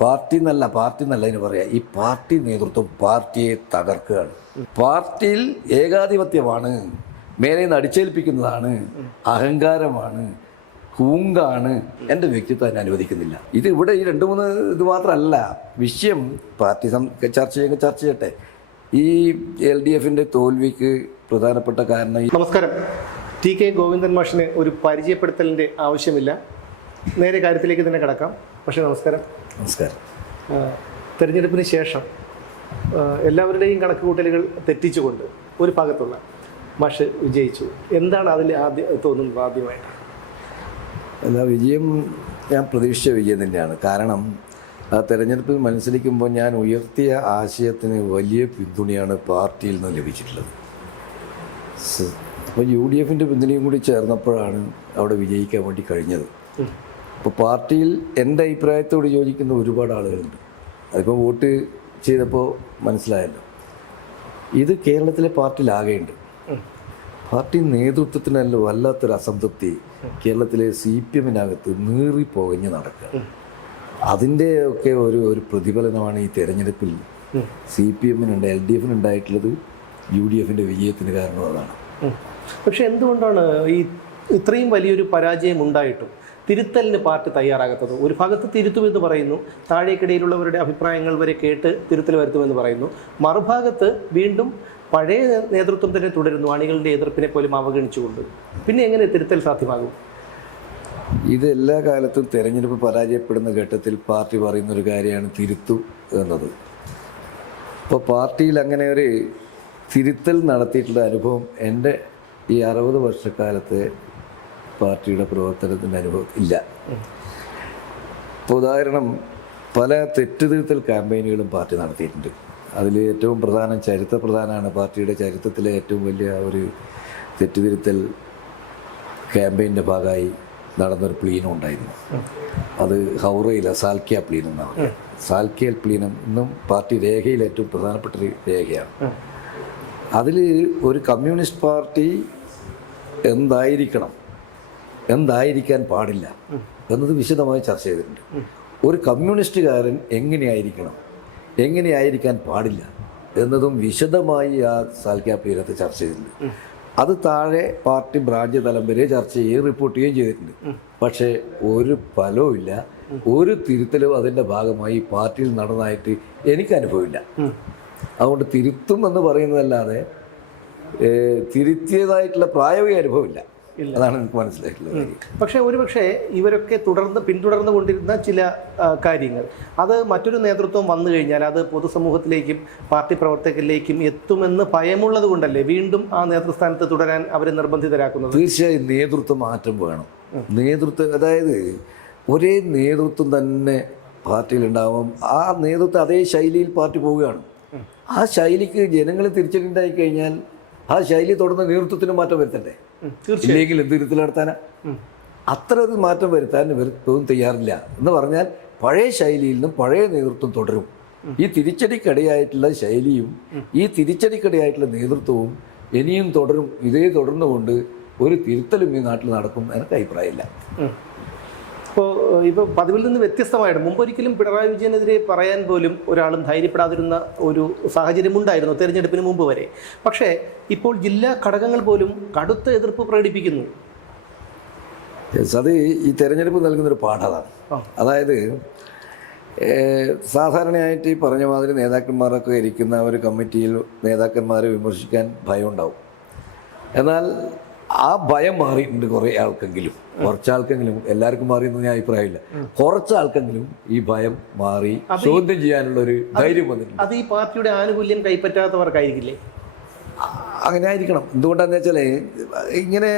Party എന്നല്ല ഇതിന് പറയാം. ഈ പാർട്ടി നേതൃത്വം പാർട്ടിയെ തകർക്കുകയാണ്. പാർട്ടിയിൽ ഏകാധിപത്യമാണ്, മേലെ നിന്ന് അടിച്ചേൽപ്പിക്കുന്നതാണ്, അഹങ്കാരമാണ്, ഹൂങ്കാണ്. എൻ്റെ വ്യക്തിത്വം അതിനെ അനുവദിക്കുന്നില്ല. ഇവിടെ ഈ 2-3 ഇത് മാത്രമല്ല വിഷയം. പാർട്ടി ചർച്ച ചെയ്യട്ടെ. ഈ LDFിൻ്റെ തോൽവിക്ക് പ്രധാനപ്പെട്ട കാരണം. നമസ്കാരം. TK ഗോവിന്ദൻ മാഷിന് ഒരു പരിചയപ്പെടുത്തലിൻ്റെ ആവശ്യമില്ല, നേരെ കാര്യത്തിലേക്ക് തന്നെ കിടക്കാം. പക്ഷേ നമസ്കാരം. തെരഞ്ഞെടുപ്പിന് ശേഷം എല്ലാവരുടെയും കണക്കുകൂട്ടലുകൾ തെറ്റിച്ചുകൊണ്ട് ഒരു ഭാഗത്തുള്ള മാഷ് വിജയിച്ചു. എന്താണ് അതിൽ തോന്നുന്നത്? ആദ്യമായിട്ട് വിജയം ഞാൻ പ്രതീക്ഷിച്ച വിജയം തന്നെയാണ്. കാരണം ആ തെരഞ്ഞെടുപ്പിൽ മത്സരിക്കുമ്പോൾ ഞാൻ ഉയർത്തിയ ആശയത്തിന് വലിയ പിന്തുണയാണ് പാർട്ടിയിൽ നിന്ന് ലഭിച്ചിട്ടുള്ളത്. അപ്പോൾ UDFിൻ്റെ പിന്തുണയും കൂടി ചേർന്നപ്പോഴാണ് അവിടെ വിജയിക്കാൻ വേണ്ടി കഴിഞ്ഞത്. അപ്പോൾ പാർട്ടിയിൽ എൻ്റെ അഭിപ്രായത്തോട് യോജിക്കുന്ന ഒരുപാട് ആളുകളുണ്ട്. അതിപ്പോൾ വോട്ട് ചെയ്തപ്പോൾ മനസ്സിലായല്ലോ. ഇത് കേരളത്തിലെ പാർട്ടിയിലാകെയുണ്ട്. പാർട്ടി നേതൃത്വത്തിനല്ല വല്ലാത്തൊരു അസംതൃപ്തി കേരളത്തിലെ CPMനകത്ത് നീറിപ്പോകഞ്ഞ് നടക്കുക. അതിൻ്റെ ഒക്കെ ഒരു പ്രതിഫലനമാണ് ഈ തെരഞ്ഞെടുപ്പിൽ CPMനുണ്ട്, LDFിനുണ്ടായിട്ടുള്ളത്. UDFിൻ്റെ വിജയത്തിന് കാരണം അതാണ്. പക്ഷെ എന്തുകൊണ്ടാണ് ഇത്രയും വലിയൊരു പരാജയം ഉണ്ടായിട്ടും തിരുത്തലിന് പാർട്ടി തയ്യാറാകാത്തത്? ഒരു ഭാഗത്ത് തിരുത്തുമെന്ന് പറയുന്നു, താഴേക്കിടയിലുള്ളവരുടെ അഭിപ്രായങ്ങൾ വരെ കേട്ട് തിരുത്തൽ വരുത്തുമെന്ന് പറയുന്നു. മറുഭാഗത്ത് വീണ്ടും പഴയ നേതൃത്വം തന്നെ തുടരുന്നു, അണികളുടെ എതിർപ്പിനെ പോലും അവഗണിച്ചുകൊണ്ട്. പിന്നെ എങ്ങനെ തിരുത്തൽ സാധ്യമാകും? ഇത് എല്ലാ കാലത്തും തെരഞ്ഞെടുപ്പ് പരാജയപ്പെടുന്ന ഘട്ടത്തിൽ പാർട്ടി പറയുന്നൊരു കാര്യമാണ് തിരുത്തു എന്നത്. അപ്പോൾ പാർട്ടിയിൽ അങ്ങനെ ഒരു തിരുത്തൽ നടത്തിയിട്ടുള്ള അനുഭവം എൻ്റെ ഈ 60 വർഷക്കാലത്തെ പാർട്ടിയുടെ പ്രവർത്തനത്തിൻ്റെ അനുഭവം ഇല്ല. ഇപ്പോൾ ഉദാഹരണം, പല തെറ്റുതിരുത്തൽ ക്യാമ്പയിനുകളും പാർട്ടി നടത്തിയിട്ടുണ്ട്. അതിൽ ഏറ്റവും ചരിത്രപ്രധാനമാണ് പാർട്ടിയുടെ ചരിത്രത്തിലെ ഏറ്റവും വലിയ ഒരു തെറ്റുതിരുത്തൽ ക്യാമ്പയിൻ്റെ ഭാഗമായി നടന്നൊരു പ്ലീനം ഉണ്ടായിരുന്നു. അത് ഹൗറയിലെ സാൽക്കിയ പ്ലീനം എന്നാണ് പറയുക. സാൽക്കിയ പ്ലീനം ഇന്നും പാർട്ടി രേഖയിൽ ഏറ്റവും പ്രധാനപ്പെട്ടൊരു രേഖയാണ്. അതിൽ ഒരു കമ്മ്യൂണിസ്റ്റ് പാർട്ടി എന്തായിരിക്കാൻ പാടില്ല എന്നത് വിശദമായി ചർച്ച ചെയ്തിട്ടുണ്ട്. ഒരു കമ്മ്യൂണിസ്റ്റുകാരൻ എങ്ങനെയായിരിക്കാൻ പാടില്ല എന്നതും വിശദമായി ആ സാൽക്കിയ പ്ലീനത്തെ ചർച്ച ചെയ്തിട്ടുണ്ട്. അത് താഴെ പാർട്ടി ബ്രാഞ്ച് തലം വരെ ചർച്ച ചെയ്യുകയും റിപ്പോർട്ട് ചെയ്യുകയും ചെയ്തിട്ടുണ്ട്. പക്ഷേ ഒരു ഫലവും ഇല്ല, ഒരു തിരുത്തലും അതിൻ്റെ ഭാഗമായി പാർട്ടിയിൽ നടന്നതായിട്ട് എനിക്ക് അനുഭവമില്ല. അതുകൊണ്ട് തിരുത്തും എന്ന് പറയുന്നതല്ലാതെ തിരുത്തിയതായിട്ടുള്ള പ്രായോഗിക അനുഭവമില്ല. അതാണ് എനിക്ക് മനസ്സിലായിട്ടുള്ളത്. പക്ഷേ ഇവരൊക്കെ പിന്തുടർന്നു കൊണ്ടിരുന്ന ചില കാര്യങ്ങൾ അത് മറ്റൊരു നേതൃത്വം വന്നു കഴിഞ്ഞാൽ അത് പൊതുസമൂഹത്തിലേക്കും പാർട്ടി പ്രവർത്തകരിലേക്കും എത്തുമെന്ന് ഭയമുള്ളത് കൊണ്ടല്ലേ വീണ്ടും ആ നേതൃസ്ഥാനത്ത് തുടരാൻ അവരെ നിർബന്ധിതരാക്കുന്നത്? തീർച്ചയായും നേതൃത്വ മാറ്റം വേണം. അതായത് ഒരേ നേതൃത്വം തന്നെ പാർട്ടിയിലുണ്ടാവും. ആ നേതൃത്വം അതേ ശൈലിയിൽ പാർട്ടി പോവുകയാണ്. ആ ശൈലിക്ക് ജനങ്ങൾ തിരിച്ചടിയുണ്ടായി കഴിഞ്ഞാൽ ആ ശൈലി തുടർന്ന് നേതൃത്വത്തിന് മാറ്റം വരുത്തണ്ടേ? ഇല്ലെങ്കിൽ എന്ത് തിരുത്തൽ നടത്താനാ? അത്ര ഒരു മാറ്റം വരുത്താൻ ഇവർക്കൊന്നും തയ്യാറില്ല. എന്ന് പറഞ്ഞാൽ പഴയ ശൈലിയിൽ നിന്നും പഴയ നേതൃത്വം തുടരും. ഈ തിരിച്ചടിക്കടിയായിട്ടുള്ള ശൈലിയും ഈ തിരിച്ചടിക്കടിയായിട്ടുള്ള നേതൃത്വവും ഇനിയും തുടരും. ഇതേ തുടർന്നുകൊണ്ട് ഒരു തിരുത്തലും ഈ നാട്ടിൽ നടക്കും എനിക്ക് അഭിപ്രായമില്ല. ഇപ്പോൾ പതിവിൽ നിന്ന് വ്യത്യസ്തമായിട്ട് മുമ്പൊരിക്കലും പിണറായി വിജയനെതിരെ പറയാൻ പോലും ഒരാളും ധൈര്യപ്പെടാതിരുന്ന ഒരു സാഹചര്യമുണ്ടായിരുന്നു തെരഞ്ഞെടുപ്പിന് മുമ്പ് വരെ. പക്ഷേ ഇപ്പോൾ ജില്ലാ ഘടകങ്ങൾ പോലും കടുത്ത എതിർപ്പ് പ്രകടിപ്പിക്കുന്നു. അത് ഈ തെരഞ്ഞെടുപ്പ് നൽകുന്നൊരു പാഠമാണ്. അതായത് സാധാരണയായിട്ട് ഈ പറഞ്ഞ മാതിരി നേതാക്കന്മാരൊക്കെ ഇരിക്കുന്ന ഒരു കമ്മിറ്റിയിൽ നേതാക്കന്മാരെ വിമർശിക്കാൻ ഭയം ഉണ്ടാവും. എന്നാൽ ആ ഭയം മാറിയിട്ടുണ്ട് കുറച്ചാൾക്കെങ്കിലും. എല്ലാവർക്കും മാറിയെന്ന് ഞാൻ അഭിപ്രായമില്ല. കുറച്ചാൾക്കെങ്കിലും ഈ ഭയം മാറി ചോദ്യം ചെയ്യാനുള്ള ഒരു ധൈര്യം വന്നിട്ടുണ്ട്. അത് ഈ പാർട്ടിയുടെ ആനുകൂല്യം കൈപ്പറ്റാത്തവർക്കായിരിക്കില്ലേ? അങ്ങനെ ആയിരിക്കണം. എന്തുകൊണ്ടാണെന്ന് വെച്ചാൽ ഇങ്ങനെ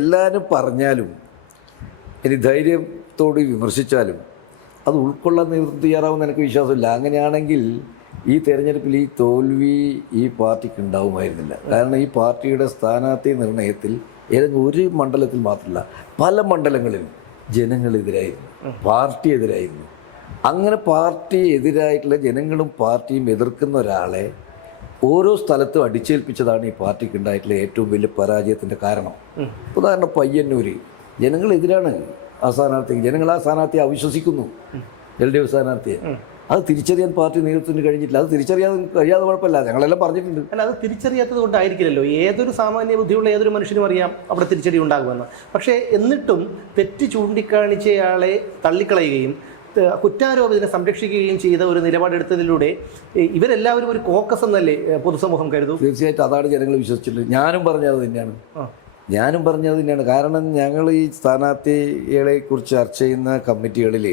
എല്ലാവരും പറഞ്ഞാലും ഇനി ധൈര്യത്തോട് വിമർശിച്ചാലും അത് ഉൾക്കൊള്ളാൻ നേതൃത്വം തയ്യാറാവുമെന്ന് എനിക്ക് വിശ്വാസമില്ല. അങ്ങനെയാണെങ്കിൽ ഈ തെരഞ്ഞെടുപ്പിൽ ഈ തോൽവി ഈ പാർട്ടിക്ക് ഉണ്ടാവുമായിരുന്നില്ല. കാരണം ഈ പാർട്ടിയുടെ സ്ഥാനാർത്ഥി നിർണയത്തിൽ ഏതെങ്കിലും ഒരു മണ്ഡലത്തിൽ മാത്രമല്ല, പല മണ്ഡലങ്ങളിലും ജനങ്ങളെതിരായിരുന്നു, പാർട്ടി എതിരായിരുന്നു. അങ്ങനെ പാർട്ടി എതിരായിട്ടുള്ള ജനങ്ങളും പാർട്ടിയും എതിർക്കുന്ന ഒരാളെ ഓരോ സ്ഥലത്തും അടിച്ചേൽപ്പിച്ചതാണ് ഈ പാർട്ടിക്ക് ഉണ്ടായിട്ടുള്ള ഏറ്റവും വലിയ പരാജയത്തിൻ്റെ കാരണം. ഉദാഹരണം പയ്യന്നൂർ ജനങ്ങളെതിരാണ് ആ സ്ഥാനാർത്ഥിക്ക്, ജനങ്ങൾ ആ സ്ഥാനാർത്ഥിയെ അവിശ്വസിക്കുന്നു. LDF സ്ഥാനാർത്ഥിയെ. അത് തിരിച്ചറിയാൻ പാർട്ടി നേതൃത്വത്തിന് കഴിഞ്ഞിട്ടില്ല. അത് കഴിയാതെ കുഴപ്പമില്ല, ഞങ്ങളെല്ലാം പറഞ്ഞിട്ടുണ്ട്. അല്ല, അത് തിരിച്ചറിയാത്തത് കൊണ്ടായിരിക്കില്ലല്ലോ. ഏതൊരു സാമാന്യ ബുദ്ധിയുള്ള ഏതൊരു മനുഷ്യനും അറിയാം അവിടെ തിരിച്ചടി ഉണ്ടാകുമെന്ന്. പക്ഷേ എന്നിട്ടും തെറ്റ് ചൂണ്ടിക്കാണിച്ചയാളെ തള്ളിക്കളയുകയും കുറ്റാരോപിതനെ സംരക്ഷിക്കുകയും ചെയ്ത ഒരു നിലപാടെടുത്തതിലൂടെ ഇവരെല്ലാവരും ഒരു കോക്കസ് എന്നല്ലേ പൊതുസമൂഹം കരുതും? തീർച്ചയായിട്ടും അതാണ് ജനങ്ങൾ വിശ്വസിച്ചിട്ടുള്ളത്. ഞാനും പറഞ്ഞത് തന്നെയാണ്. കാരണം ഞങ്ങൾ ഈ സ്ഥാനാർത്ഥികളെ കുറിച്ച് ചർച്ച ചെയ്യുന്ന കമ്മിറ്റികളിൽ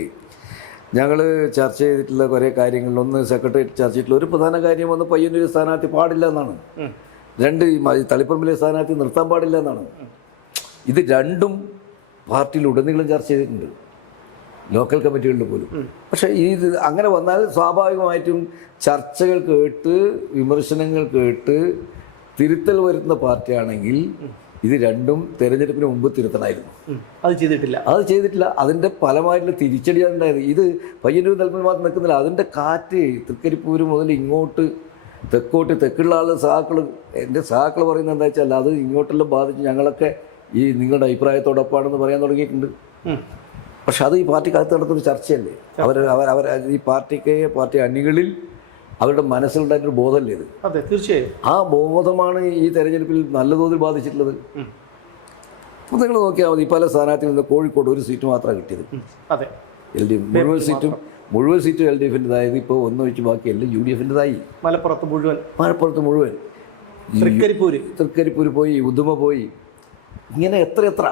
ഞങ്ങൾ ചർച്ച ചെയ്തിട്ടുള്ള കുറേ കാര്യങ്ങളിൽ ഒന്ന് സെക്രട്ടേറിയറ്റ് ചർച്ച ചെയ്തിട്ടുള്ള ഒരു പ്രധാന കാര്യം ഒന്ന് പയ്യന്നൂർ സ്ഥാനാർത്ഥി പാടില്ല എന്നാണ്. 2 ഈ തളിപ്പറമ്പിലെ സ്ഥാനാർത്ഥി നിർത്താൻ പാടില്ല എന്നാണ്. ഇത് രണ്ടും പാർട്ടിയിൽ ഉടനീളം ചർച്ച ചെയ്തിട്ടുണ്ട്, ലോക്കൽ കമ്മിറ്റികളിൽ പോലും. പക്ഷേ ഇത് അങ്ങനെ വന്നാൽ സ്വാഭാവികമായിട്ടും ചർച്ചകൾ കേട്ട് വിമർശനങ്ങൾ കേട്ട് തിരുത്തൽ വരുത്തുന്ന പാർട്ടിയാണെങ്കിൽ ഇത് രണ്ടും തെരഞ്ഞെടുപ്പിന് മുമ്പ് തിരുത്തണമായിരുന്നു. അത് ചെയ്തിട്ടില്ല. അതിൻ്റെ ഫലമായിട്ടുള്ള തിരിച്ചടിയാണ് ഉണ്ടായത്. ഇത് പയ്യന്നൂർ തലപ്പിൽ മാത്രം നിൽക്കുന്നില്ല, അതിൻ്റെ കാറ്റ് തൃക്കരിപ്പൂര് മുതൽ ഇങ്ങോട്ട് തെക്കുള്ള സഹാക്കൾ, എൻ്റെ സഹാക്കൾ പറയുന്നത് എന്താ വെച്ചാൽ അത് ഇങ്ങോട്ടെല്ലാം ബാധിച്ച് ഞങ്ങളൊക്കെ ഈ നിങ്ങളുടെ അഭിപ്രായത്തോടൊപ്പമാണെന്ന് പറയാൻ തുടങ്ങിയിട്ടുണ്ട്. പക്ഷെ അത് ഈ പാർട്ടിക്കകത്ത് നടത്തുന്ന ചർച്ചയല്ലേ. അവർ ഈ പാർട്ടി അണികളിൽ അവരുടെ മനസ്സിലുണ്ടായിട്ടൊരു ബോധമല്ലേ ഇത്. അതെ, തീർച്ചയായും ആ ബോധമാണ് ഈ തെരഞ്ഞെടുപ്പിൽ നല്ല തോതിൽ ബാധിച്ചിട്ടുള്ളത്. അപ്പോൾ നിങ്ങൾ നോക്കിയാൽ മതി, പല സ്ഥാനാർത്ഥികളിൽ നിന്ന് കോഴിക്കോട് 1 സീറ്റ് മാത്രമാണ് കിട്ടിയത്. അതെ, LDF മുഴുവൻ സീറ്റും LDFൻ്റെതായത്. ഇപ്പോൾ ഒന്നൊഴിച്ച് ബാക്കിയെല്ലാം UDFൻ്റെതായി. മലപ്പുറത്ത് മുഴുവൻ തൃക്കരിപ്പൂര് പോയി, ഉദുമ പോയി, ഇങ്ങനെ എത്ര.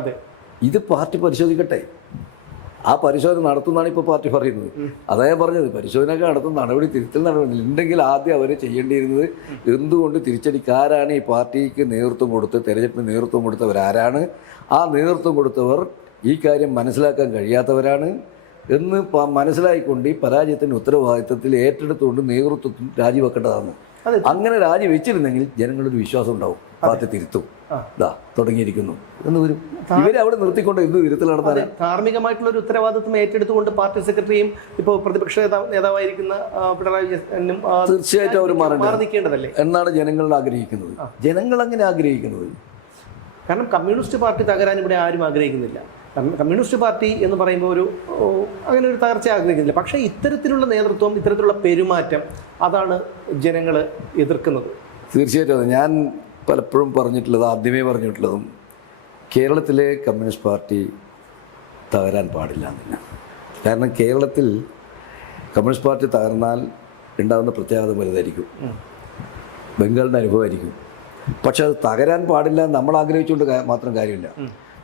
അതെ, ഇത് പാർട്ടി പരിശോധിക്കട്ടെ. ആ പരിശോധന നടത്തുന്നതാണ് ഇപ്പോൾ പാർട്ടി പറയുന്നത്. അതാ ഞാൻ പറഞ്ഞത്, പരിശോധനയൊക്കെ നടത്തുന്ന തിരുത്തൽ നടപടി ഉണ്ടെങ്കിൽ ആദ്യം അവർ ചെയ്യേണ്ടിയിരുന്നത് എന്തുകൊണ്ട് തിരിച്ചടിക്കാരാണ് ഈ പാർട്ടിക്ക് നേതൃത്വം കൊടുത്ത് തെരഞ്ഞെടുപ്പിന് നേതൃത്വം കൊടുത്തവരാരാണ്, ആ നേതൃത്വം കൊടുത്തവർ ഈ കാര്യം മനസ്സിലാക്കാൻ കഴിയാത്തവരാണ് എന്ന് മനസ്സിലായിക്കൊണ്ട് ഈ പരാജയത്തിൻ്റെ ഉത്തരവാദിത്തത്തിൽ ഏറ്റെടുത്തുകൊണ്ട് നേതൃത്വത്തിൽ രാജിവെക്കേണ്ടതാണ്. അങ്ങനെ രാജിവെച്ചിരുന്നെങ്കിൽ ജനങ്ങളൊരു വിശ്വാസം ഉണ്ടാവും, പാർട്ടി തിരുത്തും, തുടങ്ങിയിരിക്കുന്നു എന്ന് വരും. ഇവരെ അവിടെ നിർത്തിക്കൊണ്ട് എന്ത് തിരുത്തൽ നടത്താൻ? ധാർമ്മികമായിട്ടുള്ള ഒരു ഉത്തരവാദിത്വം ഏറ്റെടുത്തുകൊണ്ട് പാർട്ടി സെക്രട്ടറിയും ഇപ്പോൾ പ്രതിപക്ഷ നേതാവായിരിക്കുന്ന പിണറായി വിജയനും തീർച്ചയായിട്ടും അവർ മാറിക്കേണ്ടതല്ലേ എന്നാണ് ജനങ്ങൾ ആഗ്രഹിക്കുന്നത്. ജനങ്ങൾ അങ്ങനെ ആഗ്രഹിക്കുന്നത്. കാരണം കമ്മ്യൂണിസ്റ്റ് പാർട്ടി തകരാൻ ഇവിടെ ആരും ആഗ്രഹിക്കുന്നില്ല. കമ്മ്യൂണിസ്റ്റ് പാർട്ടി എന്ന് പറയുമ്പോൾ അങ്ങനെ ഒരു തകർച്ച ആഗ്രഹിക്കുന്നില്ല. പക്ഷേ ഇത്തരത്തിലുള്ള നേതൃത്വം, ഇത്തരത്തിലുള്ള പെരുമാറ്റം, അതാണ് ജനങ്ങൾ എതിർക്കുന്നത്. തീർച്ചയായിട്ടും ഞാൻ പലപ്പോഴും ആദ്യമേ പറഞ്ഞിട്ടുള്ളതും കേരളത്തിലെ കമ്മ്യൂണിസ്റ്റ് പാർട്ടി തകരാൻ പാടില്ല എന്നില്ല. കാരണം കേരളത്തിൽ കമ്മ്യൂണിസ്റ്റ് പാർട്ടി തകർന്നാൽ ഉണ്ടാകുന്ന പ്രത്യാഘാതം വലുതായിരിക്കും, ബംഗാളിൻ്റെ അനുഭവമായിരിക്കും. പക്ഷെ അത് തകരാൻ പാടില്ല നമ്മൾ ആഗ്രഹിച്ചുകൊണ്ട് മാത്രം കാര്യമില്ല.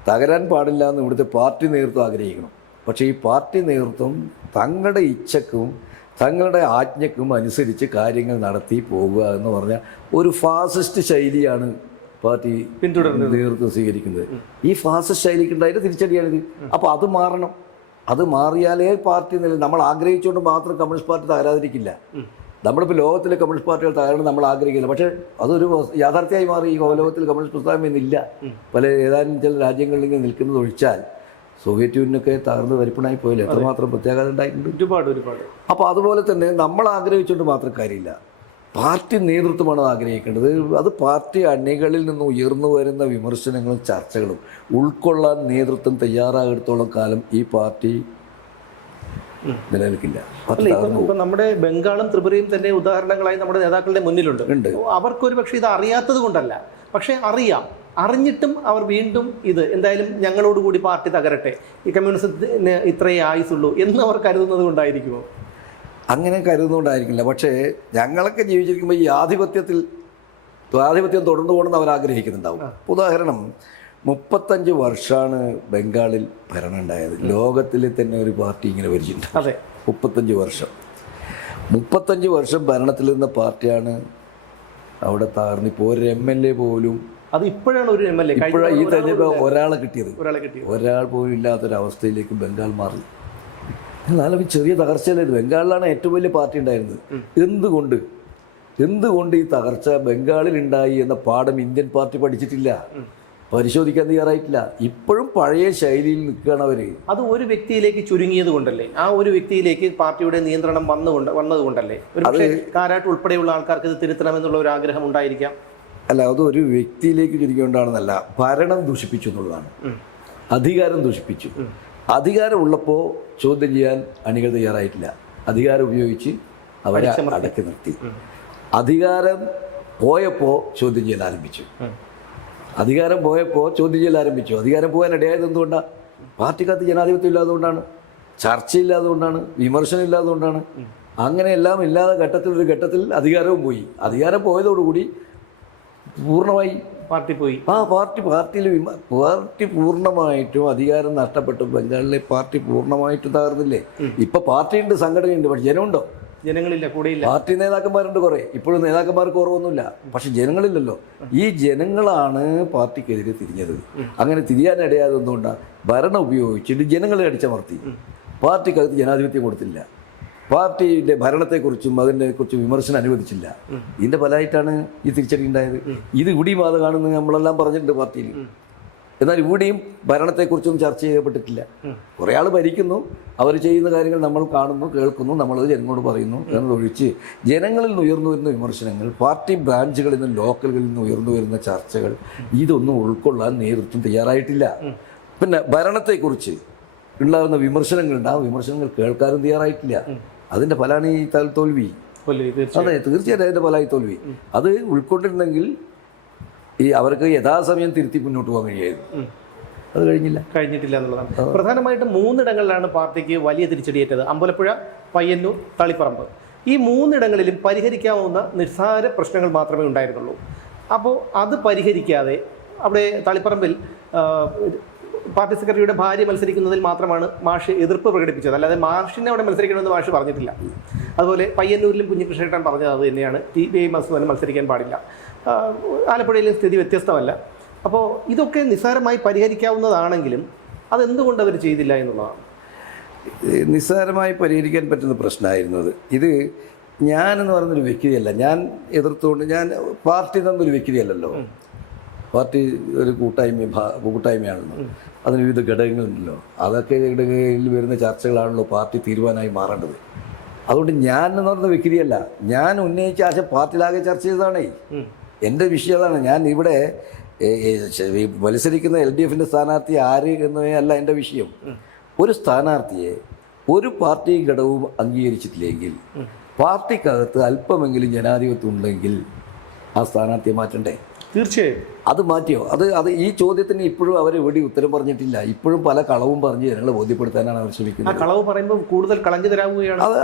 തകരാൻ പാടില്ല എന്ന് ഇവിടുത്തെ പാർട്ടി നേതൃത്വം ആഗ്രഹിക്കണം. പക്ഷേ ഈ പാർട്ടി നേതൃത്വം തങ്ങളുടെ ഇച്ഛക്കും തങ്ങളുടെ ആജ്ഞക്കും അനുസരിച്ച് കാര്യങ്ങൾ നടത്തി പോകുക എന്ന് പറഞ്ഞാൽ ഒരു ഫാസിസ്റ്റ് ശൈലിയാണ് പാർട്ടി നേതൃത്വം സ്വീകരിക്കുന്നത്. ഈ ഫാസിസ്റ്റ് ശൈലിക്കുണ്ടായിട്ട് തിരിച്ചടിയാണിത്. അപ്പോൾ അത് മാറണം. അത് മാറിയാലേ പാർട്ടി നമ്മൾ ആഗ്രഹിച്ചുകൊണ്ട് മാത്രം കമ്മ്യൂണിസ്റ്റ് പാർട്ടി തകരാതിരിക്കില്ല. നമ്മളിപ്പോൾ ലോകത്തിലെ കമ്മ്യൂണിസ്റ്റ് പാർട്ടികൾ തകരണം നമ്മൾ ആഗ്രഹിക്കില്ല. പക്ഷേ അതൊരു യാഥാർത്ഥ്യമായി മാറി. ഈ ലോകത്തിൽ കമ്മ്യൂണിസ്റ്റ് പ്രസ്ഥാനം ഇന്നില്ല. ഏതാനും ചില രാജ്യങ്ങളിൽ നിൽക്കുന്നത് ഒഴിച്ചാൽ സോവിയറ്റ് യൂണിയനൊക്കെ തകർന്ന് വരിപ്പണായി പോയില്ല. എത്രമാത്രം പ്രത്യാഘാതം ഉണ്ടായിട്ടുണ്ട്, ഒരുപാട്. അപ്പോൾ അതുപോലെ തന്നെ നമ്മൾ ആഗ്രഹിച്ചുകൊണ്ട് മാത്രം കാര്യമില്ല, പാർട്ടി നേതൃത്വമാണ് അത് ആഗ്രഹിക്കേണ്ടത്. അത് പാർട്ടി അണികളിൽ നിന്ന് ഉയർന്നു വരുന്ന വിമർശനങ്ങളും ചർച്ചകളും ഉൾക്കൊള്ളാൻ നേതൃത്വം തയ്യാറാകിടത്തോളം കാലം ഈ പാർട്ടി നിലനിൽക്കില്ല. ഇപ്പൊ നമ്മുടെ ബംഗാളും ത്രിപുരയും തന്നെ ഉദാഹരണങ്ങളായി നമ്മുടെ നേതാക്കളുടെ മുന്നിലുണ്ട്. അവർക്കൊരു പക്ഷേ ഇത് അറിയാത്തത് കൊണ്ടല്ല, പക്ഷേ അറിഞ്ഞിട്ടും അവർ വീണ്ടും ഇത് എന്തായാലും ഞങ്ങളോടുകൂടി പാർട്ടി തകരട്ടെ, ഈ കമ്മ്യൂണിസത്തിന് ഇത്രയേ ആയുസുള്ളൂ എന്ന് അവർ കരുതുന്നത് കൊണ്ടായിരിക്കുമോ? അങ്ങനെ കരുതുന്നതുകൊണ്ടായിരിക്കില്ല. പക്ഷേ ഞങ്ങളൊക്കെ ജീവിച്ചിരിക്കുമ്പോൾ ഈ ആധിപത്യം തുടർന്നു പോകണമെന്ന് അവർ ആഗ്രഹിക്കുന്നുണ്ടാവും. ഉദാഹരണം, 35 വർഷമാണ് ബംഗാളിൽ ഭരണം ഉണ്ടായത്. ലോകത്തിൽ തന്നെ ഒരു പാർട്ടി ഇങ്ങനെ ഭരിച്ചിട്ടുണ്ട്. 35 വർഷം ഭരണത്തിൽ നിന്ന പാർട്ടിയാണ് അവിടെ തകർന്നിപ്പോൾ ഒരു MLA പോലും. അത് ഇപ്പോഴാണ് ഒരു MLA ഇപ്പോഴാണ് ഈ തെരഞ്ഞെടുപ്പ് ഒരാളെ കിട്ടിയത്. ഒരാൾ പോലും ഇല്ലാത്തൊരവസ്ഥയിലേക്ക് ബംഗാൾ മാറി. എന്നാലും ചെറിയ തകർച്ചയല്ലേ. ബംഗാളിലാണ് ഏറ്റവും വലിയ പാർട്ടി ഉണ്ടായിരുന്നത്. എന്തുകൊണ്ട് ഈ തകർച്ച ബംഗാളിൽ ഉണ്ടായി എന്ന പാഠം ഇന്ത്യൻ പാർട്ടി പഠിച്ചിട്ടില്ല, പരിശോധിക്കാൻ തയ്യാറായിട്ടില്ല. ഇപ്പോഴും പഴയ ശൈലിയിൽ നിൽക്കുകയാണ് അവർ. അത് ഒരു വ്യക്തിയിലേക്ക് ചുരുങ്ങിയത് കൊണ്ടല്ലേ, ആ ഒരു വ്യക്തിയിലേക്ക് പാർട്ടിയുടെ നിയന്ത്രണം വന്നതുകൊണ്ടല്ലേ കാരാട്ട് ഉൾപ്പെടെയുള്ള ആൾക്കാർക്ക് ഇത് തിരുത്തണമെന്നുള്ള ഒരു ആഗ്രഹം ഉണ്ടായിരിക്കാം. അല്ല, അത് ഒരു വ്യക്തിയിലേക്ക് ചുരുങ്ങിക്കൊണ്ടാണെന്നല്ല, ഭരണം ദൂഷിപ്പിച്ചു എന്നുള്ളതാണ്. അധികാരം ദൂഷിപ്പിച്ചു. അധികാരമുള്ളപ്പോൾ ചോദ്യം ചെയ്യാൻ അണികൾ തയ്യാറായിട്ടില്ല. അധികാരം ഉപയോഗിച്ച് അവരെ അടക്കി നിർത്തി. അധികാരം പോയപ്പോൾ ചോദ്യം ചെയ്യൽ ആരംഭിച്ചു. അധികാരം പോകാൻ ഇടയായത് എന്തുകൊണ്ടാണ്? പാർട്ടിക്കകത്ത് ജനാധിപത്യം ഇല്ലാത്തതുകൊണ്ടാണ്, ചർച്ചയില്ലാത്തതുകൊണ്ടാണ്, വിമർശനം ഇല്ലാത്തതുകൊണ്ടാണ്. അങ്ങനെയെല്ലാം ഇല്ലാത്ത ഒരു ഘട്ടത്തിൽ അധികാരവും പോയി. അധികാരം പോയതോടുകൂടി പൂർണ്ണമായി പാർട്ടി പോയി. പാർട്ടി പൂർണ്ണമായിട്ടും അധികാരം നഷ്ടപ്പെട്ടു. ബംഗാളിലെ പാർട്ടി പൂർണ്ണമായിട്ടും തകർന്നില്ലേ? ഇപ്പൊ പാർട്ടിയുണ്ട്, സംഘടനയുണ്ട്, പക്ഷെ ജനമുണ്ടോ? ജനങ്ങളില്ല, കൂടെയില്ല. പാർട്ടി നേതാക്കന്മാരുണ്ട് കുറേ, ഇപ്പോഴും നേതാക്കന്മാർക്ക് കുറവൊന്നുമില്ല, പക്ഷെ ജനങ്ങളില്ലല്ലോ. ഈ ജനങ്ങളാണ് പാർട്ടിക്കെതിരെ തിരിഞ്ഞത്. അങ്ങനെ തിരിയാനിടയാതെ എന്തുകൊണ്ടാണ്? ഭരണം ഉപയോഗിച്ചിട്ട് ജനങ്ങളെ അടിച്ചമർത്തി. പാർട്ടിക്കകത്ത് ജനാധിപത്യം കൊടുത്തില്ല. പാർട്ടിയുടെ ഭരണത്തെക്കുറിച്ചും അതിനെക്കുറിച്ചും വിമർശനം അനുവദിച്ചില്ല. ഇതിൻ്റെ ഫലമായിട്ടാണ് ഈ തിരിച്ചടി ഉണ്ടായത്. ഇത് ഇവിടെയും അത് കാണുന്നത് നമ്മളെല്ലാം പറഞ്ഞിട്ടുണ്ട് പാർട്ടിയിൽ. എന്നാൽ ഇവിടെയും ഭരണത്തെക്കുറിച്ചും ചർച്ച ചെയ്യപ്പെട്ടിട്ടില്ല. കുറേ ആൾ ഭരിക്കുന്നു, അവർ ചെയ്യുന്ന കാര്യങ്ങൾ നമ്മൾ കാണുന്നു, കേൾക്കുന്നു, നമ്മളത് ജനങ്ങളോട് പറയുന്നു എന്നതൊഴിച്ച് ജനങ്ങളിൽ നിന്ന് ഉയർന്നു വരുന്ന വിമർശനങ്ങൾ, പാർട്ടി ബ്രാഞ്ചുകളിൽ നിന്ന് ലോക്കലുകളിൽ നിന്ന് ഉയർന്നു വരുന്ന ചർച്ചകൾ, ഇതൊന്നും ഉൾക്കൊള്ളാൻ നേതൃത്വം തയ്യാറായിട്ടില്ല. പിന്നെ ഭരണത്തെക്കുറിച്ച് ഉണ്ടാകുന്ന വിമർശനങ്ങളുണ്ട്, ആ വിമർശനങ്ങൾ കേൾക്കാനും തയ്യാറായിട്ടില്ല. അതിൻ്റെ ഫലമാണ് ഈ തോൽവി. അതെ, തീർച്ചയായിട്ടും അതിൻ്റെ ഫലമായി തോൽവി. അത് ഉൾക്കൊണ്ടിരുന്നെങ്കിൽ അവർക്ക് യഥാസമയം തിരുത്തി മുന്നോട്ട് പോകാൻ കഴിയായിരുന്നു. അത് കഴിഞ്ഞിട്ടില്ല എന്നുള്ളതാണ്. പ്രധാനമായിട്ടും 3 ഇടങ്ങളിലാണ് പാർട്ടിക്ക് വലിയ തിരിച്ചടിയേറ്റത്: അമ്പലപ്പുഴ, പയ്യന്നൂർ, തളിപ്പറമ്പ്. ഈ 3 ഇടങ്ങളിലും പരിഹരിക്കാവുന്ന നിസ്സാര പ്രശ്നങ്ങൾ മാത്രമേ ഉണ്ടായിരുന്നുള്ളൂ. അപ്പോൾ അത് പരിഹരിക്കാതെ അവിടെ തളിപ്പറമ്പിൽ പാർട്ടി സെക്രട്ടറിയുടെ ഭാര്യ മത്സരിക്കുന്നതിൽ മാത്രമാണ് മാഷ് എതിർപ്പ് പ്രകടിപ്പിച്ചത്. അല്ലാതെ മാഷിനെ അവിടെ മത്സരിക്കണമെന്ന് മാഷ് പറഞ്ഞിട്ടില്ല. അതുപോലെ പയ്യന്നൂരിലും കുഞ്ഞികൃഷ്ണേട്ടൻ പറഞ്ഞത് അത് തന്നെയാണ്, TBI മത്സരിക്കാൻ പാടില്ല. ആലപ്പുഴയിലും സ്ഥിതി വ്യത്യസ്തമല്ല. അപ്പോൾ ഇതൊക്കെ നിസ്സാരമായി പരിഹരിക്കാവുന്നതാണെങ്കിലും അതെന്തുകൊണ്ട് അവർ ചെയ്തില്ല എന്നുള്ളതാണ്. നിസ്സാരമായി പരിഹരിക്കാൻ പറ്റുന്ന പ്രശ്നമായിരുന്നത്. ഇത് ഞാനെന്ന് പറയുന്നൊരു വ്യക്തിയല്ല, ഞാൻ എതിർത്തുകൊണ്ട്, ഞാൻ പാർട്ടി തന്നൊരു വ്യക്തിയല്ലല്ലോ. പാർട്ടി ഒരു കൂട്ടായ്മയാണല്ലോ. അതിന് വിവിധ ഘടകങ്ങളുണ്ടല്ലോ. അതൊക്കെ ഘടകങ്ങളിൽ വരുന്ന ചർച്ചകളാണല്ലോ പാർട്ടി തീരുമാനമായി മാറേണ്ടത്. അതുകൊണ്ട് ഞാൻ എന്ന് പറയുന്ന വ്യക്തിയല്ല, ഞാൻ ഉന്നയിച്ച ആശയം പാർട്ടിയിലാകെ ചർച്ച ചെയ്തതാണേ. എൻ്റെ വിഷയം അതാണ്. ഞാൻ ഇവിടെ മത്സരിക്കുന്ന LDFൻ്റെ സ്ഥാനാർത്ഥി ആര് എന്നല്ല എൻ്റെ വിഷയം. ഒരു സ്ഥാനാർത്ഥിയെ ഒരു പാർട്ടി ഘടകവും അംഗീകരിച്ചിട്ടില്ലെങ്കിൽ, പാർട്ടിക്കകത്ത് അല്പമെങ്കിലും ജനാധിപത്യം ഉണ്ടെങ്കിൽ ആ സ്ഥാനാർത്ഥിയെ മാറ്റണ്ടേ? തീർച്ചയായും. അത് മാറ്റിയോ? അത് ഈ ചോദ്യത്തിന് ഇപ്പോഴും അവർ എവിടെ ഉത്തരം പറഞ്ഞിട്ടില്ല. ഇപ്പോഴും പല കളവും പറഞ്ഞ് ജനങ്ങളെ ബോധ്യപ്പെടുത്താനാണ് അവർ ശ്രമിക്കുന്നത്. ആ കളവ് പറയുമ്പോൾ കൂടുതൽ കളങ്കിതരാകുകയാണ്. അത്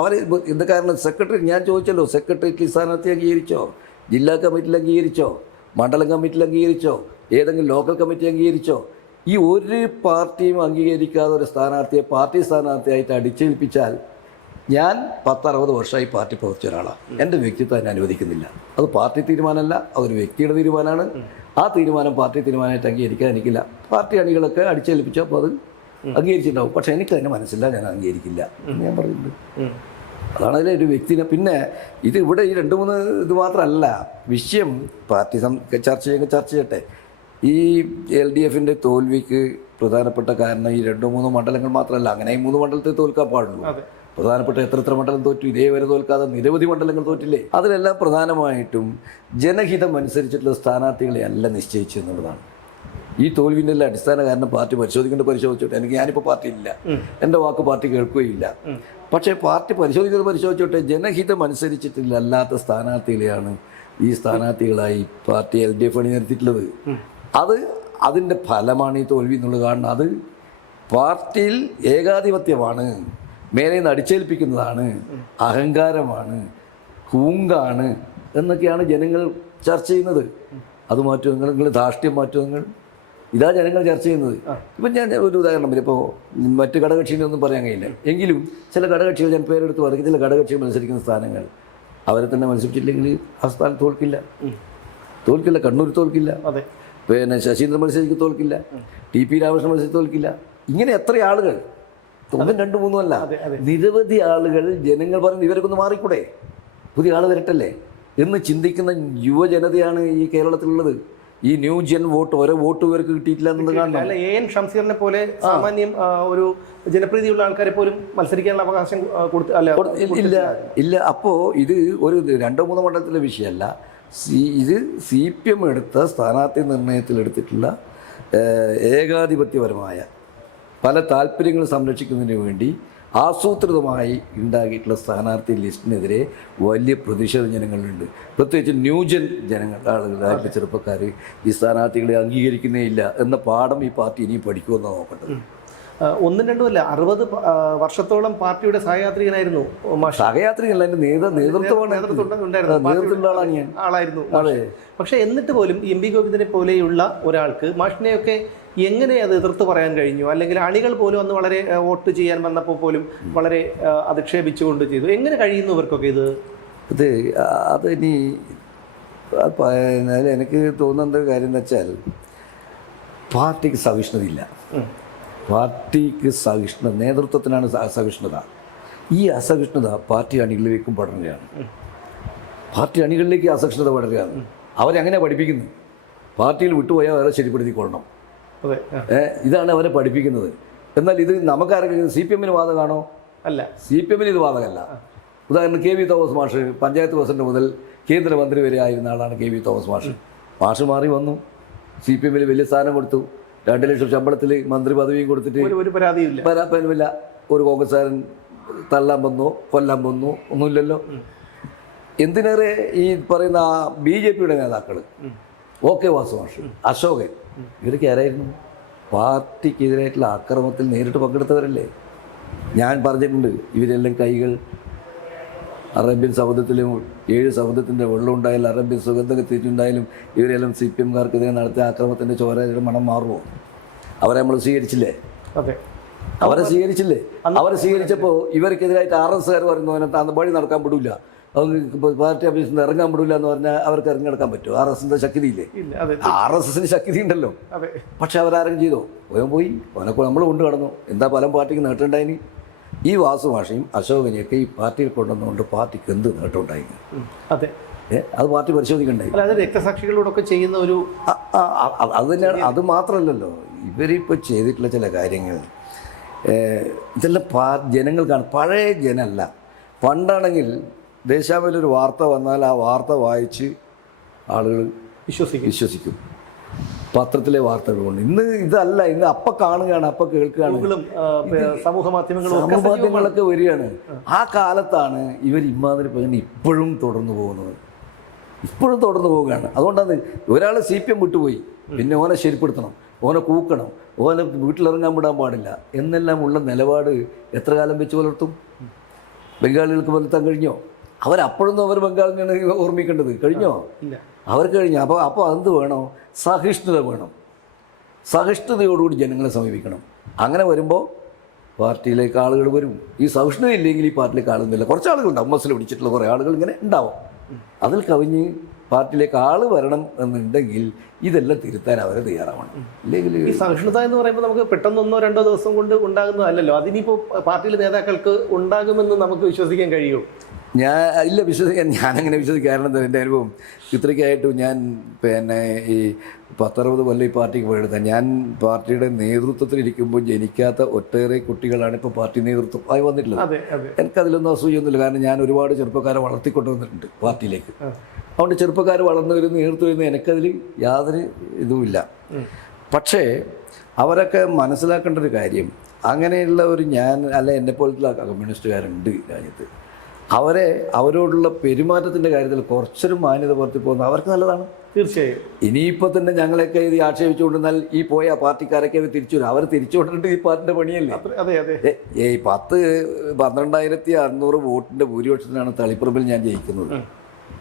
അവർ എന്ത് കാരണം? സെക്രട്ടറി, ഞാൻ ചോദിച്ചല്ലോ, സെക്രട്ടറിക്ക് സ്ഥാനാർത്ഥി അംഗീകരിച്ചോ? ജില്ലാ കമ്മിറ്റിയിൽ അംഗീകരിച്ചോ? മണ്ഡലം കമ്മിറ്റിയിൽ അംഗീകരിച്ചോ? ഏതെങ്കിലും ലോക്കൽ കമ്മിറ്റി അംഗീകരിച്ചോ? ഈ ഒരു പാർട്ടിയും അംഗീകരിക്കാതെ ഒരു സ്ഥാനാർത്ഥിയെ പാർട്ടി സ്ഥാനാർത്ഥിയായിട്ട് അടിച്ചേൽപ്പിച്ചാൽ, ഞാൻ 10-60 വർഷമായി പാർട്ടി പ്രവർത്തിച്ച ഒരാളാണ്. എൻ്റെ വ്യക്തിത്വം അതിനെ അനുവദിക്കുന്നില്ല. അത് പാർട്ടി തീരുമാനമല്ല, അതൊരു വ്യക്തിയുടെ തീരുമാനമാണ്. ആ തീരുമാനം പാർട്ടി തീരുമാനമായിട്ട് അംഗീകരിക്കാൻ എനിക്കില്ല. പാർട്ടി അണികളൊക്കെ അടിച്ചേൽപ്പിച്ചപ്പോൾ അത് അംഗീകരിച്ചിട്ടുണ്ടാവും. പക്ഷേ എനിക്കതിന് മനസ്സില്ല, ഞാൻ അംഗീകരിക്കില്ല എന്ന് ഞാൻ പറയുന്നുണ്ട്. അതാണ് അതിലെ ഒരു വ്യക്തിനെ. പിന്നെ ഇത് ഇവിടെ ഈ 2-3 ഇത് മാത്രമല്ല വിഷയം. പാർട്ടി ചർച്ച ചെയ്യട്ടെ. ഈ LDFൻ്റെ തോൽവിക്ക് പ്രധാനപ്പെട്ട കാരണം ഈ 2-3 മണ്ഡലങ്ങൾ മാത്രമല്ല. അങ്ങനെ ഈ 3 മണ്ഡലത്തിൽ തോൽക്കാൻ പാടുള്ളൂ. പ്രധാനപ്പെട്ട എത്ര മണ്ഡലം തോറ്റു? ഇതേവരെ തോൽക്കാതെ നിരവധി മണ്ഡലങ്ങൾ തോറ്റില്ലേ? അതിലെല്ലാം പ്രധാനമായിട്ടും ജനഹിതം അനുസരിച്ചിട്ടുള്ള സ്ഥാനാർത്ഥികളെ അല്ല നിശ്ചയിച്ചു എന്നുള്ളതാണ്. ഈ തോൽവിൻ്റെ എല്ലാം അടിസ്ഥാന കാരണം പാർട്ടി പരിശോധിച്ചോട്ടെ. ഞാനിപ്പോൾ പാർട്ടിയില്ല, എൻ്റെ വാക്ക് പാർട്ടി കേൾക്കുകയില്ല. പക്ഷേ പാർട്ടി പരിശോധിച്ചോട്ടെ. ജനഹിതം അനുസരിച്ചിട്ടില്ലാത്ത സ്ഥാനാർത്ഥികളെയാണ് ഈ സ്ഥാനാർത്ഥികളായി പാർട്ടി LDF അണിനിരത്തിയിട്ടുള്ളത്. അതിൻ്റെ ഫലമാണ് ഈ തോൽവി എന്നുള്ളത് കാണുന്നത്. അത് പാർട്ടിയിൽ ഏകാധിപത്യമാണ്, മേലെ നിന്ന് അടിച്ചേൽപ്പിക്കുന്നതാണ്, അഹങ്കാരമാണ്, ഹൂങ്കാണ് എന്നൊക്കെയാണ് ജനങ്ങൾ ചർച്ച ചെയ്യുന്നത്. അത് മാറ്റും നിങ്ങൾ ധാർഷ്ട്യം മാറ്റും നിങ്ങൾ, ഇതാ ജനങ്ങൾ ചർച്ച ചെയ്യുന്നത്. ഇപ്പം ഞാൻ ഒരു ഉദാഹരണം വരും. ഇപ്പോൾ മറ്റ് ഘടകകക്ഷികളൊന്നും പറയാൻ കഴിയില്ല, എങ്കിലും ചില ഘടകകക്ഷികൾ, ഞാൻ പേരെടുത്ത് പറയും, ചില ഘടകകക്ഷികൾ മത്സരിക്കുന്ന സ്ഥാനങ്ങൾ അവരെ തന്നെ മത്സരിച്ചില്ലെങ്കിൽ ആ സ്ഥാനം തോൽക്കില്ല. കണ്ണൂർ തോൽക്കില്ല, പിന്നെ ശശീന്ദ്രൻ മത്സരിക്ക് തോൽക്കില്ല, TP രാമകൃഷ്ണൻ മത്സരിച്ച് തോൽക്കില്ല. ഇങ്ങനെ എത്ര ആളുകൾ, 1, 2, 3 അല്ല, നിരവധി ആളുകൾ ജനങ്ങൾ പറയുന്നത് ഇവർക്കൊന്ന് മാറിക്കൂടെ, പുതിയ ആൾ വരട്ടല്ലേ എന്ന് ചിന്തിക്കുന്ന യുവജനതയാണ് ഈ കേരളത്തിലുള്ളത്. ഈ ന്യൂ ജെൻ വോട്ട്, ഓരോ വോട്ട് ഇവർക്ക് കിട്ടിയിട്ടില്ല എന്നത് കാണണം. അല്ല, AN ഷംസീറിനെ പോലെ സാമാന്യം ഒരു ജനപ്രീതിയുള്ള ആൾക്കാരെ പോലും മത്സരിക്കാനുള്ള അവകാശം ഇല്ല. അപ്പോൾ ഇത് ഒരു 2-3 മണ്ഡലത്തിലെ വിഷയമല്ല. ഇത് CPM എടുത്ത സ്ഥാനാർത്ഥി നിർണയത്തിലെടുത്തിട്ടുള്ള ഏകാധിപത്യപരമായ പല താല്പര്യങ്ങൾ സംരക്ഷിക്കുന്നതിന് വേണ്ടി ആസൂത്രിതമായി ഉണ്ടാക്കിയിട്ടുള്ള സ്ഥാനാർത്ഥി ലിസ്റ്റിനെതിരെ വലിയ പ്രതിഷേധ ജനങ്ങളുണ്ട്. പ്രത്യേകിച്ച് ന്യൂജൻ ആളുകളായിട്ടുള്ള ചെറുപ്പക്കാർ ഈ സ്ഥാനാർത്ഥികളെ അംഗീകരിക്കുന്നേ ഇല്ല എന്ന പാഠം ഈ പാർട്ടി ഇനിയും പഠിക്കുമെന്നാണ് നോക്കേണ്ടത്. ഒന്നും രണ്ടുമല്ല, 60 വർഷത്തോളം പാർട്ടിയുടെ സഹയാത്രികനായിരുന്നു. സഹയാത്രികല്ല, എൻ്റെ നേതൃത്വമുള്ള ആളായിരുന്നു. പക്ഷെ എന്നിട്ട് പോലും എം പി ഗോവിന്ദനെ പോലെയുള്ള ഒരാൾക്ക് മാഷിനെയൊക്കെ എങ്ങനെ അത് എതിർത്ത് പറയാൻ കഴിഞ്ഞു? അല്ലെങ്കിൽ അണികൾ പോലും അന്ന് വളരെ വോട്ട് ചെയ്യാൻ വന്നപ്പോൾ പോലും വളരെ അധിക്ഷേപിച്ചുകൊണ്ട് ചെയ്തു. എങ്ങനെ കഴിയുന്നു ഇവർക്കൊക്കെ ഇത്? അതിനി എനിക്ക് തോന്നുന്ന കാര്യം എന്ന് വെച്ചാൽ പാർട്ടിക്ക് സഹിഷ്ണുതയില്ല. പാർട്ടിക്ക് നേതൃത്വത്തിനാണ് അസഹിഷ്ണുത. ഈ അസഹിഷ്ണുത പാർട്ടി അണികളിലേക്കും പടരുകയാണ്. പാർട്ടി അണികളിലേക്ക് അസഹിഷ്ണുത പടരുകയാണ്. അവരെങ്ങനെ പഠിപ്പിക്കുന്നു? പാർട്ടിയിൽ വിട്ടുപോയാൽ അവരെ ശരിപ്പെടുത്തിക്കൊള്ളണം. ഇതാണ് അവരെ പഠിപ്പിക്കുന്നത്. എന്നാൽ ഇത് നമുക്കാരൊക്കെ CPM-ന് ബാധകമാണോ? അല്ല, CPM-ന് ഇത് ബാധകമല്ല. ഉദാഹരണം KV തോമസ് മാഷ് പഞ്ചായത്ത് പ്രസിഡന്റ് മുതൽ കേന്ദ്രമന്ത്രി വരെ ആയിരുന്ന ആളാണ് KV തോമസ് മാഷ്. മാഷ് മാറി വന്നു, CPM-ൽ വലിയ സ്ഥാനം കൊടുത്തു, 2 ലക്ഷം ശമ്പളത്തിൽ മന്ത്രി പദവിയും കൊടുത്തിട്ട് ഒരു പരാതിയില്ല. ഒരു കോൺഗ്രസ്സുകാരൻ തള്ളാൻ വന്നോ കൊല്ലാൻ വന്നോ ഒന്നുമില്ലല്ലോ. എന്തിനേറെ ഈ പറയുന്ന BJP-യുടെ നേതാക്കൾ OK വാസു മാഷ്, അശോകൻ, ഇവരൊക്കെ ആരായിരുന്നു? പാർട്ടിക്കെതിരായിട്ടുള്ള ആക്രമണത്തിൽ നേരിട്ട് പങ്കെടുത്തവരല്ലേ. ഞാൻ പറഞ്ഞിട്ടുണ്ട്, ഇവരെല്ലാം കൈകൾ അറേബ്യൻ സമുദ്രത്തിലും 7 സമുദ്രത്തിൻ്റെ വെള്ളം ഉണ്ടായാലും അറേബ്യൻ സുഗന്ധം എത്തിയിട്ടുണ്ടായാലും ഇവരെല്ലാം CPM-കാർക്കെതിരെ നടത്തിയ ആക്രമണത്തിൻ്റെ ചോരയുടെ മണം മാറുമോ? അവരെ നമ്മൾ സ്വീകരിച്ചില്ലേ? അവരെ സ്വീകരിച്ചപ്പോൾ ഇവർക്കെതിരായിട്ട് RS-കാർ പറയുന്നു അതിനകത്ത് വഴി നടക്കാൻ വിടില്ല, പാർട്ടി ഓഫീസിൽ നിന്ന് ഇറങ്ങാൻ വിടില്ല എന്ന് പറഞ്ഞാൽ അവർക്ക് ഇറങ്ങിയെടുക്കാൻ പറ്റുമോ? RS-ന്റെ ശക്തിയില്ലേ? RS-ന് ശക്തി ഉണ്ടല്ലോ. പക്ഷെ അവരാരും ചെയ്തോ? പോയി അവനൊക്കെ നമ്മൾ കൊണ്ട് കടന്നു. എന്താ പല പാർട്ടിക്ക് നേട്ടമുണ്ടായിന്? ഈ വാസു ഭാഷയും അശോകനെയൊക്കെ ഈ പാർട്ടിയിൽ കൊണ്ടുവന്നുകൊണ്ട് പാർട്ടിക്ക് എന്ത് നേട്ടമുണ്ടായിരുന്നു? അത് പാർട്ടി പരിശോധിക്കണ്ടായി. രക്തസാക്ഷികളോടൊക്കെ ചെയ്യുന്ന ഒരു അത് തന്നെയാണ്. അത് മാത്രമല്ലല്ലോ, ഇവരിപ്പോൾ ചെയ്തിട്ടുള്ള ചില കാര്യങ്ങൾ ഇതെല്ലാം ജനങ്ങൾക്കാണ്. പഴയ ജനമല്ല. പണ്ടാണെങ്കിൽ ദേശാഭിമാനിലൊരു വാർത്ത വന്നാൽ ആ വാർത്ത വായിച്ച് ആളുകൾ വിശ്വസിക്കും. പത്രത്തിലെ വാർത്തകൾ കൊണ്ട്. ഇന്ന് ഇതല്ല. ഇന്ന് അപ്പം കാണുകയാണ്, അപ്പം കേൾക്കുകയാണ്, സമൂഹ മാധ്യമങ്ങളൊക്കെ വരികയാണ്. ആ കാലത്താണ് ഇവർ ഇമാതിരി പറഞ്ഞ് ഇപ്പോഴും തുടർന്നു പോവുകയാണ്. അതുകൊണ്ടാണ് ഒരാൾ CPM വിട്ടുപോയി, പിന്നെ ഓനെ ശരിപ്പെടുത്തണം, ഓനെ കൂക്കണം, ഓനെ വീട്ടിലിറങ്ങാൻ വിടാൻ പാടില്ല എന്നെല്ലാം ഉള്ള നിലപാട് എത്ര കാലം വെച്ച് പുലർത്തും? ബംഗാളികൾക്ക് പുലർത്താൻ കഴിഞ്ഞോ? അവരപ്പോഴൊന്നും അവർ ബംഗാളിനെയാണ് ഓർമ്മിക്കേണ്ടത്. കഴിഞ്ഞോ? അവർക്ക് കഴിഞ്ഞു. അപ്പോൾ എന്ത് വേണോ? സഹിഷ്ണുത വേണം. സഹിഷ്ണുതയോടുകൂടി ജനങ്ങളെ സമീപിക്കണം. അങ്ങനെ വരുമ്പോൾ പാർട്ടിയിലേക്ക് ആളുകൾ വരും. ഈ സഹിഷ്ണുത ഇല്ലെങ്കിൽ ഈ പാർട്ടിയിലേക്ക് ആളുന്നില്ല. കുറച്ച് ആളുകളുണ്ടാവും, മസിൽ പിടിച്ചിട്ടുള്ള കുറേ ആളുകൾ ഇങ്ങനെ ഉണ്ടാവും. അതിൽ കവിഞ്ഞ് പാർട്ടിയിലേക്ക് ആൾ വരണം എന്നുണ്ടെങ്കിൽ ഇതെല്ലാം തിരുത്താൻ അവർ തയ്യാറാവണം. ഇല്ലെങ്കിൽ ഈ സഹിഷ്ണുത എന്ന് പറയുമ്പോൾ നമുക്ക് പെട്ടെന്ന് 1-2 ദിവസം കൊണ്ട് ഉണ്ടാകുന്നതല്ലല്ലോ. അതിനിപ്പോൾ പാർട്ടിയിലെ നേതാക്കൾക്ക് ഉണ്ടാകുമെന്ന് നമുക്ക് വിശ്വസിക്കാൻ കഴിയുമോ? ഞാനങ്ങനെ വിശ്വസിക്കാൻ കാരണം എന്താ? എൻ്റെ അനുഭവം ഇത്രയ്ക്കായിട്ടും ഞാൻ ഈ 10-60 കൊല്ലം ഈ പാർട്ടിക്ക് പോയെടുത്താൽ ഞാൻ പാർട്ടിയുടെ നേതൃത്വത്തിലിരിക്കുമ്പോൾ ജനിക്കാത്ത ഒട്ടേറെ കുട്ടികളാണ് ഇപ്പോൾ പാർട്ടി നേതൃത്വം ആയി വന്നിട്ടുള്ളത്. എനിക്കതിലൊന്നും അസൂയൊന്നുമില്ല. കാരണം ഞാൻ ഒരുപാട് ചെറുപ്പക്കാരെ വളർത്തിക്കൊണ്ടുവന്നിട്ടുണ്ട് പാർട്ടിയിലേക്ക്. അതുകൊണ്ട് ചെറുപ്പക്കാർ വളർന്നു വരുന്ന നേതൃത്വം വരുന്ന എനിക്കതിൽ യാതൊരു ഇതുമില്ല. പക്ഷേ അവരൊക്കെ മനസ്സിലാക്കേണ്ട ഒരു കാര്യം, അങ്ങനെയുള്ള ഒരു എന്നെ പോലത്തുള്ള കമ്മ്യൂണിസ്റ്റുകാരുണ്ട് രാജ്യത്ത്. അവരോടുള്ള പെരുമാറ്റത്തിൻ്റെ കാര്യത്തിൽ കുറച്ചൊരു മാന്യത പുറത്തു പോകുന്നത് അവർക്ക് നല്ലതാണ്. തീർച്ചയായും. ഇനിയിപ്പോൾ തന്നെ ഞങ്ങളെയൊക്കെ ഇത് ആക്ഷേപിച്ചുകൊണ്ടിരുന്നാൽ ഈ പോയ പാർട്ടിക്കാരൊക്കെ തിരിച്ചു വരും. അവർ തിരിച്ചു കൊണ്ടിട്ട് ഈ പാർട്ടിൻ്റെ പണിയല്ലേ? 12,600 വോട്ടിൻ്റെ ഭൂരിപക്ഷത്തിനാണ് തളിപ്പറമ്പിൽ ഞാൻ ജയിക്കുന്നത്.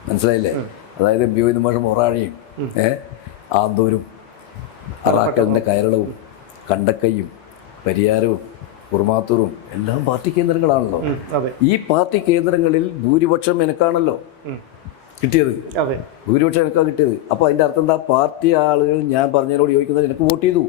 മനസ്സിലായില്ലേ? അതായത് MP മാഷ് മൊറാഴിയും ആന്തൂരും അറാക്കലിൻ്റെ കയറളവും കണ്ടക്കയും പരിയാരവും കുറുമാത്തൂരും എല്ലാം പാർട്ടി കേന്ദ്രങ്ങളാണല്ലോ. ഈ പാർട്ടി കേന്ദ്രങ്ങളിൽ ഭൂരിപക്ഷം എനിക്കാണല്ലോ കിട്ടിയത്. ഭൂരിപക്ഷം എനിക്കാണ് കിട്ടിയത്. അപ്പോൾ അതിൻ്റെ അർത്ഥം എന്താ? പാർട്ടി ആളുകൾ ഞാൻ പറഞ്ഞതിനോട് ചോദിക്കുന്നത് എനിക്ക് വോട്ട് ചെയ്തു.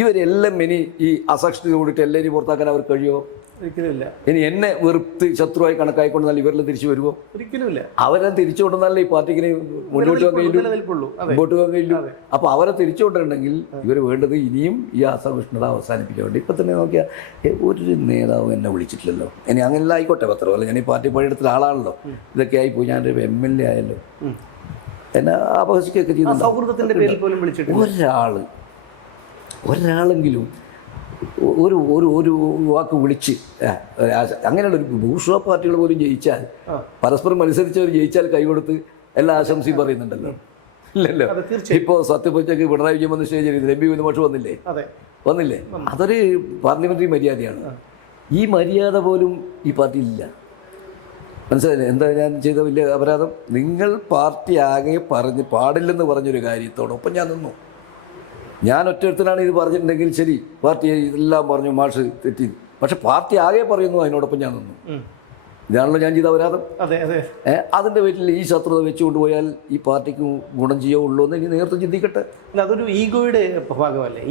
ഇവരെല്ലാം ഇനി ഈ അസഹിഷ്ണുത കൂടിയിട്ട് എല്ലാവരും പുറത്താക്കാൻ അവർ കഴിയുമോ? ഒരിക്കലുമില്ല. ഇനി എന്നെ വെറുത്ത് ശത്രുവായി കണക്കായിക്കൊണ്ടെന്നാൽ ഇവരെല്ലാം തിരിച്ചു വരുമോ? ഒരിക്കലുമില്ല. അവരെ തിരിച്ചു കൊണ്ടുവന്നാലേ ഈ പാർട്ടിക്ക് മുന്നോട്ട് പോകാൻ കഴിയുള്ളൂ. അപ്പോൾ അവരെ തിരിച്ചു കൊണ്ടിട്ടുണ്ടെങ്കിൽ ഇവർ വേണ്ടത് ഇനിയും ഈ അസഹിഷ്ണുത അവസാനിപ്പിക്കാൻ വേണ്ടി. ഇപ്പം തന്നെ നോക്കിയാൽ ഒരു നേതാവ് എന്നെ വിളിച്ചിട്ടില്ലല്ലോ. ഇനി അങ്ങനെല്ലാം ആയിക്കോട്ടെ, പത്രമല്ല, ഞാൻ ഈ പാർട്ടി പണിയെടുത്ത ആളാണല്ലോ. ഇതൊക്കെ ആയിപ്പോയി. ഞാനൊരു MLA ആയല്ലോ, എന്നെ അപഹസിക്കുകയൊക്കെ ചെയ്യുന്നുണ്ട്. സൗഹൃദത്തിൻ്റെ പേരിൽ പോലും വിളിച്ചിട്ട് ഒരാളെങ്കിലും ഒരു ഒരു ഒരു വാക്ക് വിളിച്ച് അങ്ങനെയുള്ള ഒരു ബൂർഷ്വാ പാർട്ടികൾ പോലും ജയിച്ചാൽ, പരസ്പരം മത്സരിച്ചവർ ജയിച്ചാൽ കൈകൊടുത്ത് എല്ലാ ആശംസയും പറയുന്നുണ്ടല്ലോ. ഇല്ലല്ലോ. ഇപ്പോൾ സത്യപ്രതിജ്ഞയ്ക്ക് പിണറായി വിജയൻ വന്ന സ്റ്റേജിൽ എം പി വിനുമാഷ് വന്നില്ലേ? അതൊരു പാർലമെന്ററി മര്യാദയാണ്. ഈ മര്യാദ പോലും ഈ പാർട്ടിയിലില്ല. മനസ്സിലായില്ലേ എന്താ ഞാൻ ചെയ്ത വലിയ അപരാധം? നിങ്ങൾ പാർട്ടി ആകെ പാടില്ലെന്ന് പറഞ്ഞൊരു കാര്യത്തോടൊപ്പം ഞാൻ നിന്നു. ഞാൻ ഒറ്റത്തനാണ് ഇത് പറഞ്ഞിട്ടുണ്ടെങ്കിൽ ശരി, പാർട്ടി ഇതെല്ലാം പറഞ്ഞു മാഷ് തെറ്റി, പക്ഷെ പാർട്ടി ആകെ പറയുന്നു, അതിനോടൊപ്പം ഞാൻ നിന്നു. ഇതാണല്ലോ ഞാൻ ചെയ്ത അപരാധം. അതിൻ്റെ പേരിൽ ഈ ശത്രുത വെച്ചുകൊണ്ട് പോയാൽ ഈ പാർട്ടിക്ക് ഗുണം ചെയ്യുള്ളൂ എന്ന് ഇനി നേരത്തെ ചിന്തിക്കട്ടെ. അതൊരു ഈഗോയുടെ ഭാഗമല്ലേ?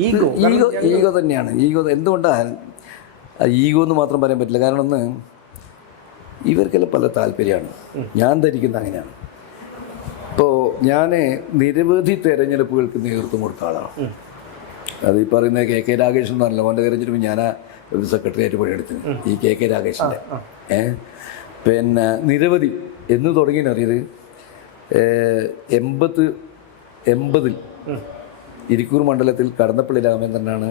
ഈഗോ തന്നെയാണ്. ഈഗോ എന്തുകൊണ്ടാണ് ഈഗോ എന്ന് മാത്രം പറയാൻ പറ്റില്ല. കാരണം ഒന്ന്, ഇവർക്കെല്ലാം പല താല്പര്യമാണ്. ഞാൻ ധരിക്കുന്ന അങ്ങനെയാണ്. ഇപ്പോൾ ഞാൻ നിരവധി തെരഞ്ഞെടുപ്പുകൾക്ക് നേതൃത്വം കൊടുത്ത ആളാണ്. അത് ഈ പറയുന്ന കെ രാഗേഷ് എന്ന് പറഞ്ഞല്ലോ, അവൻ്റെ തെരഞ്ഞെടുപ്പ് ഞാൻ സെക്രട്ടറിയായിട്ട് പണിയെടുത്തിന്, ഈ കെ രാഗേഷിൻ്റെ. പിന്നെ നിരവധി എന്ന് തുടങ്ങിയെന്നറിയത് 80 ഇരിക്കൂർ മണ്ഡലത്തിൽ കടന്നപ്പള്ളി രാമചന്ദ്രനാണ്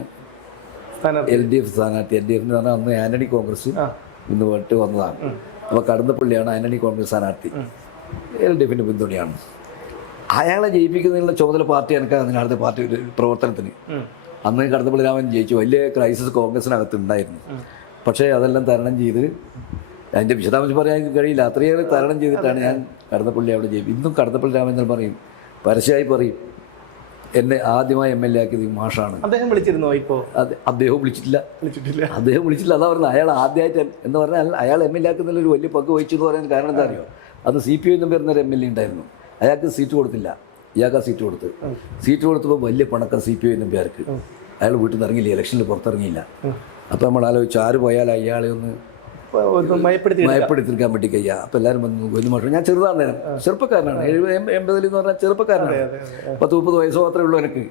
LDF സ്ഥാനാർത്ഥി. LDF എന്ന് പറഞ്ഞാൽ അന്ന് ആന്റണി കോൺഗ്രസ് ഇന്ന് പോയിട്ട് വന്നതാണ്. അപ്പോൾ കടന്നപ്പള്ളിയാണ് ആന്റണി കോൺഗ്രസ് സ്ഥാനാർത്ഥി, LDFിൻ്റെ പിന്തുണയാണ്. അയാളെ ജയിപ്പിക്കുന്നതിനുള്ള ചുമതല പാർട്ടി എനിക്ക് അതിനടുത്ത പാർട്ടി പ്രവർത്തനത്തിന് അന്ന് കടന്നപ്പള്ളി രാമൻ ജയിച്ചു. വലിയ ക്രൈസിസ് കോൺഗ്രസിനകത്ത് ഉണ്ടായിരുന്നു. പക്ഷേ അതെല്ലാം തരണം ചെയ്ത്, അതിൻ്റെ വിശദാംശം പറയാൻ കഴിയില്ല, അത്രയേറെ തരണം ചെയ്തിട്ടാണ് ഞാൻ കടന്നപ്പള്ളി അവിടെ ജയിക്കും. ഇന്നും കടന്നപ്പള്ളി രാമചന്ദ്രൻ പറയും, പരസ്യമായി പറയും, എന്നെ ആദ്യമായി MLA ആക്കിയത് മാഷാണ്. അദ്ദേഹം വിളിച്ചിരുന്നോ? ഇപ്പോൾ അദ്ദേഹം വിളിച്ചിട്ടില്ല. അദ്ദേഹം വിളിച്ചില്ല. അതാ പറഞ്ഞത്, അയാൾ ആദ്യമായിട്ട് എന്ന് പറഞ്ഞാൽ അയാൾ MLA ആക്കുന്നതിൽ ഒരു വലിയ പങ്ക് വഹിച്ചു എന്ന് പറയാൻ കാരണം എന്താ അറിയോ? അന്ന് CPI എന്ന് പറയുന്നൊരു MLA ഉണ്ടായിരുന്നു. അയാൾക്ക് സീറ്റ് കൊടുത്തില്ല, ഇയാൾക്ക് ആ സീറ്റ് കൊടുത്ത്. സീറ്റ് കൊടുത്തപ്പോൾ വലിയ പണക്കം CPI MP ആർക്ക്. അയാൾ വീട്ടിൽ നിന്ന് ഇറങ്ങിയില്ല, ഇലക്ഷനിൽ പുറത്തിറങ്ങിയില്ല. അപ്പോൾ നമ്മൾ ആലോചിച്ചു, ആര് പോയാൽ അയാളെ ഒന്ന് മയപ്പെടുത്തിരിക്കാൻ വേണ്ടി കഴിയുക. അപ്പോൾ എല്ലാവരും വന്നു. വലിയ മാഷം, ഞാൻ ചെറുതാണ്, ചെറുപ്പക്കാരനാണ്, 70 എന്ന് പറഞ്ഞാൽ ചെറുപ്പക്കാരനാണ്, 10-30 വയസ്സോ മാത്രമേ ഉള്ളൂ എനിക്ക്.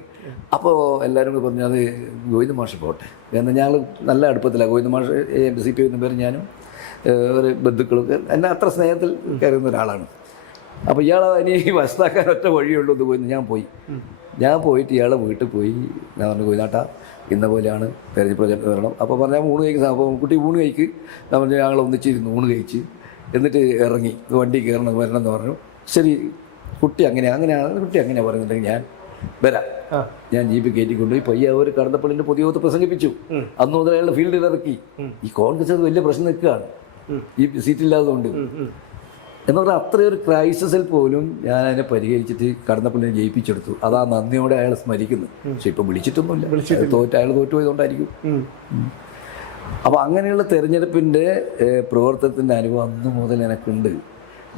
അപ്പോൾ എല്ലാവരും കൂടി പറഞ്ഞു, അത് ഗോവിന്ദ മാഷ് പോട്ടെ. എന്നാൽ ഞങ്ങൾ നല്ല അടുപ്പത്തിലാണ്. ഗോവിന്ദ മാഷ് CPI എന്ന പേര് ഞാനും ഒരു ബന്ധുക്കളൊക്കെ എന്നെ അത്ര സ്നേഹത്തിൽ കയറുന്ന ഒരാളാണ്. അപ്പോൾ ഇയാളെ ഇനി വശത്താക്കാൻ ഒറ്റ വഴിയുള്ളൂ എന്ന് പോയി. ഞാൻ പോയിട്ട് ഇയാളെ വീട്ടിൽ പോയി. ഞാൻ പറഞ്ഞു, കോയിനാട്ടാ ഇന്ന പോലെയാണ് തെരഞ്ഞെടുപ്പ് വരണം. അപ്പോൾ പറഞ്ഞാൽ ഊണ് കഴിക്കുന്ന, അപ്പോൾ കുട്ടി ഊണ് കഴിക്ക്. ഞാൻ പറഞ്ഞു, ഞങ്ങൾ ഒന്നിച്ചിരുന്നു ഊണ് കഴിച്ച് എന്നിട്ട് ഇറങ്ങി വണ്ടി വരണം എന്ന് പറഞ്ഞു. ശരി, കുട്ടി അങ്ങനെയാണ് കുട്ടി അങ്ങനെ പറയുന്നുണ്ടെങ്കിൽ ഞാൻ വരാം. ഞാൻ ജീപ്പ് കയറ്റിക്കൊണ്ടുപോയി പയ്യാവൂർ കടന്നപ്പള്ളിൻ്റെ പൊതുയോഗത്ത് പ്രസംഗിപ്പിച്ചു. അന്ന് മുതൽ അയാളുടെ ഫീൽഡിൽ ഇറക്കി. ഈ കോൺഗ്രസ് അത് വലിയ പ്രശ്നം നിൽക്കുകയാണ് ഈ സീറ്റില്ലാത്തതുകൊണ്ട്. എന്ന് പറഞ്ഞാൽ അത്രയൊരു ക്രൈസിസിൽ പോലും ഞാൻ അതിനെ പരിഹരിച്ചിട്ട് കടന്നപ്പള്ളിനെ ജയിപ്പിച്ചെടുത്തു. അതാ നന്ദിയോടെ അയാൾ സ്മരിക്കുന്നു. പക്ഷെ ഇപ്പം വിളിച്ചിട്ടൊന്നുമില്ല, അയാൾ തോറ്റുപോയതുകൊണ്ടായിരിക്കും. അപ്പോൾ അങ്ങനെയുള്ള തെരഞ്ഞെടുപ്പിൻ്റെ പ്രവർത്തനത്തിൻ്റെ അനുഭവം അന്ന് മുതൽ എനിക്കുണ്ട്.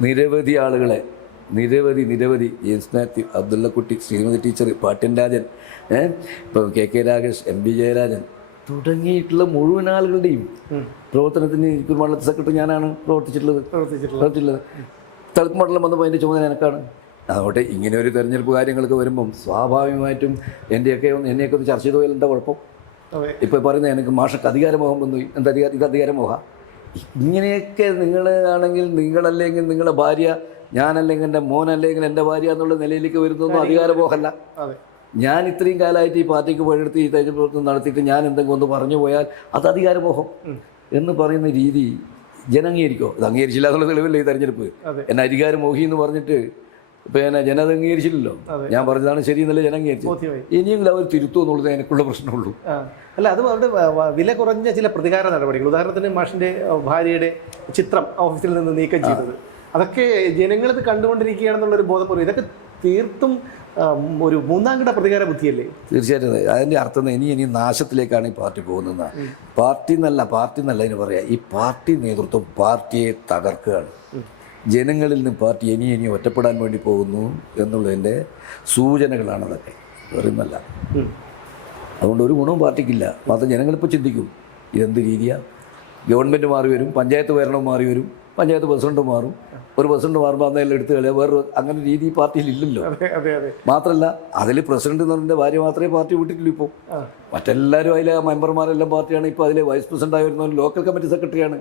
നിരവധി ആളുകളെ, നിരവധി ജെയിംസ് മാത്യു, അബ്ദുള്ളക്കുട്ടി, ശ്രീമതി ടീച്ചർ, പാട്യൻ രാജൻ, ഇപ്പം കെ രാഗേഷ്, MB ജയരാജൻ തുടങ്ങിയിട്ടുള്ള മുഴുവൻ ആളുകളുടെയും പ്രവർത്തനത്തിന് ഇരിക്കൂർ മണ്ഡലത്തിൽ സെക്രട്ടറി ഞാനാണ് പ്രവർത്തിച്ചിട്ടുള്ളത്. തളിക്ക് മണ്ഡലം വന്നപ്പോൾ അതിൻ്റെ ചുമതല എനിക്കാണ്. അതുകൊണ്ട് ഇങ്ങനെ ഒരു തെരഞ്ഞെടുപ്പ് കാര്യങ്ങളൊക്കെ വരുമ്പം സ്വാഭാവികമായിട്ടും എന്നെയൊക്കെ ഒന്ന് ചർച്ച ചെയ്ത് പോയാൽ എന്താ കുഴപ്പം? ഇപ്പോൾ പറയുന്നത് എനിക്ക് മാഷക്ക് അധികാരമോഹം വന്നു. ഇത് അധികാരമോഹം. ഇങ്ങനെയൊക്കെ നിങ്ങളാണെങ്കിൽ, നിങ്ങളല്ലെങ്കിൽ നിങ്ങളുടെ ഭാര്യ, ഞാനല്ലെങ്കിൽ എൻ്റെ മോനല്ലെങ്കിൽ എൻ്റെ ഭാര്യ എന്നുള്ള നിലയിലേക്ക് വരുന്നതൊന്നും അധികാരമോഹമല്ല. ഞാൻ ഇത്രയും കാലമായിട്ട് ഈ പാർട്ടിക്ക് പണിയെടുത്ത് ഈ തെരഞ്ഞെടുപ്പ് നടത്തിയിട്ട് ഞാൻ എന്തെങ്കിലും ഒന്ന് പറഞ്ഞു പോയാൽ അത് അധികാരമോഹം എന്ന് പറയുന്ന രീതി ജനംഗീകരിക്കോ? ഇത് അംഗീകരിച്ചില്ല എന്നുള്ള തെളിവല്ലേ ഈ തെരഞ്ഞെടുപ്പ്. എന്നെ അധികാരമോഹി എന്ന് പറഞ്ഞിട്ട് പിന്നെ ജനം അത് അംഗീകരിച്ചില്ലല്ലോ. ഞാൻ പറഞ്ഞതാണ് ശരി എന്നല്ലേ ജനം അംഗീകരിച്ചു. ഇനിയെങ്കിലും അവർ തിരുത്തുമോ എന്നുള്ളത് എനിക്കുള്ള പ്രശ്നമുള്ളൂ. അല്ല, അത് അവരുടെ വില കുറഞ്ഞ ചില പ്രതികാര നടപടികൾ, ഉദാഹരണത്തിന് മാഷിൻ്റെ ഭാര്യയുടെ ചിത്രം ഓഫീസിൽ നിന്ന് നീക്കം ചെയ്തത്, അതൊക്കെ ജനങ്ങളിത് കണ്ടുകൊണ്ടിരിക്കുകയാണെന്നുള്ളൊരു ബോധപൂർവ്വം, ഇതൊക്കെ തീർത്തും ഒരു മൂന്നാംകിട പ്രതികാര ബുദ്ധിയല്ലേ? തീർച്ചയായിട്ടും. അതിൻ്റെ അർത്ഥം ഇനി നാശത്തിലേക്കാണ് ഈ പാർട്ടി പോകുന്നത്. പാർട്ടി എന്നല്ല ഇതിന് പറയാം. ഈ പാർട്ടി നേതൃത്വം പാർട്ടിയെ തകർക്കുകയാണ്. ജനങ്ങളിൽ നിന്ന് പാർട്ടി ഇനി ഒറ്റപ്പെടാൻ വേണ്ടി പോകുന്നു എന്നുള്ളതിൻ്റെ സൂചനകളാണ് അതൊക്കെ, വേറൊന്നല്ല. അതുകൊണ്ട് ഒരു ഗുണവും പാർട്ടിക്കില്ല. മാത്രം ജനങ്ങളിപ്പോൾ ചിന്തിക്കും, ഇതെന്ത് രീതിയാണ്? ഗവൺമെൻറ് മാറി വരും, പഞ്ചായത്ത് ഭരണം മാറി വരും, പഞ്ചായത്ത് പ്രസിഡന്റ് മാറും. ഒരു പ്രസിഡന്റ് മാറുമ്പോൾ അന്നേരം എടുത്ത് കളയുക. വേറെ അങ്ങനെ രീതി ഈ പാർട്ടിയിൽ ഇല്ലല്ലോ. മാത്രമല്ല അതിൽ പ്രസിഡന്റ് എന്ന് പറഞ്ഞ ഭാര്യ മാത്രമേ പാർട്ടി വിട്ടിട്ടില്ല. ഇപ്പോൾ മറ്റെല്ലാവരും അതിലെ മെമ്പർമാരെല്ലാം പാർട്ടിയാണ്. ഇപ്പോൾ അതിലെ വൈസ് പ്രസിഡന്റ് ആയി വരുന്നവർ ലോക്കൽ കമ്മിറ്റി സെക്രട്ടറിയാണ്.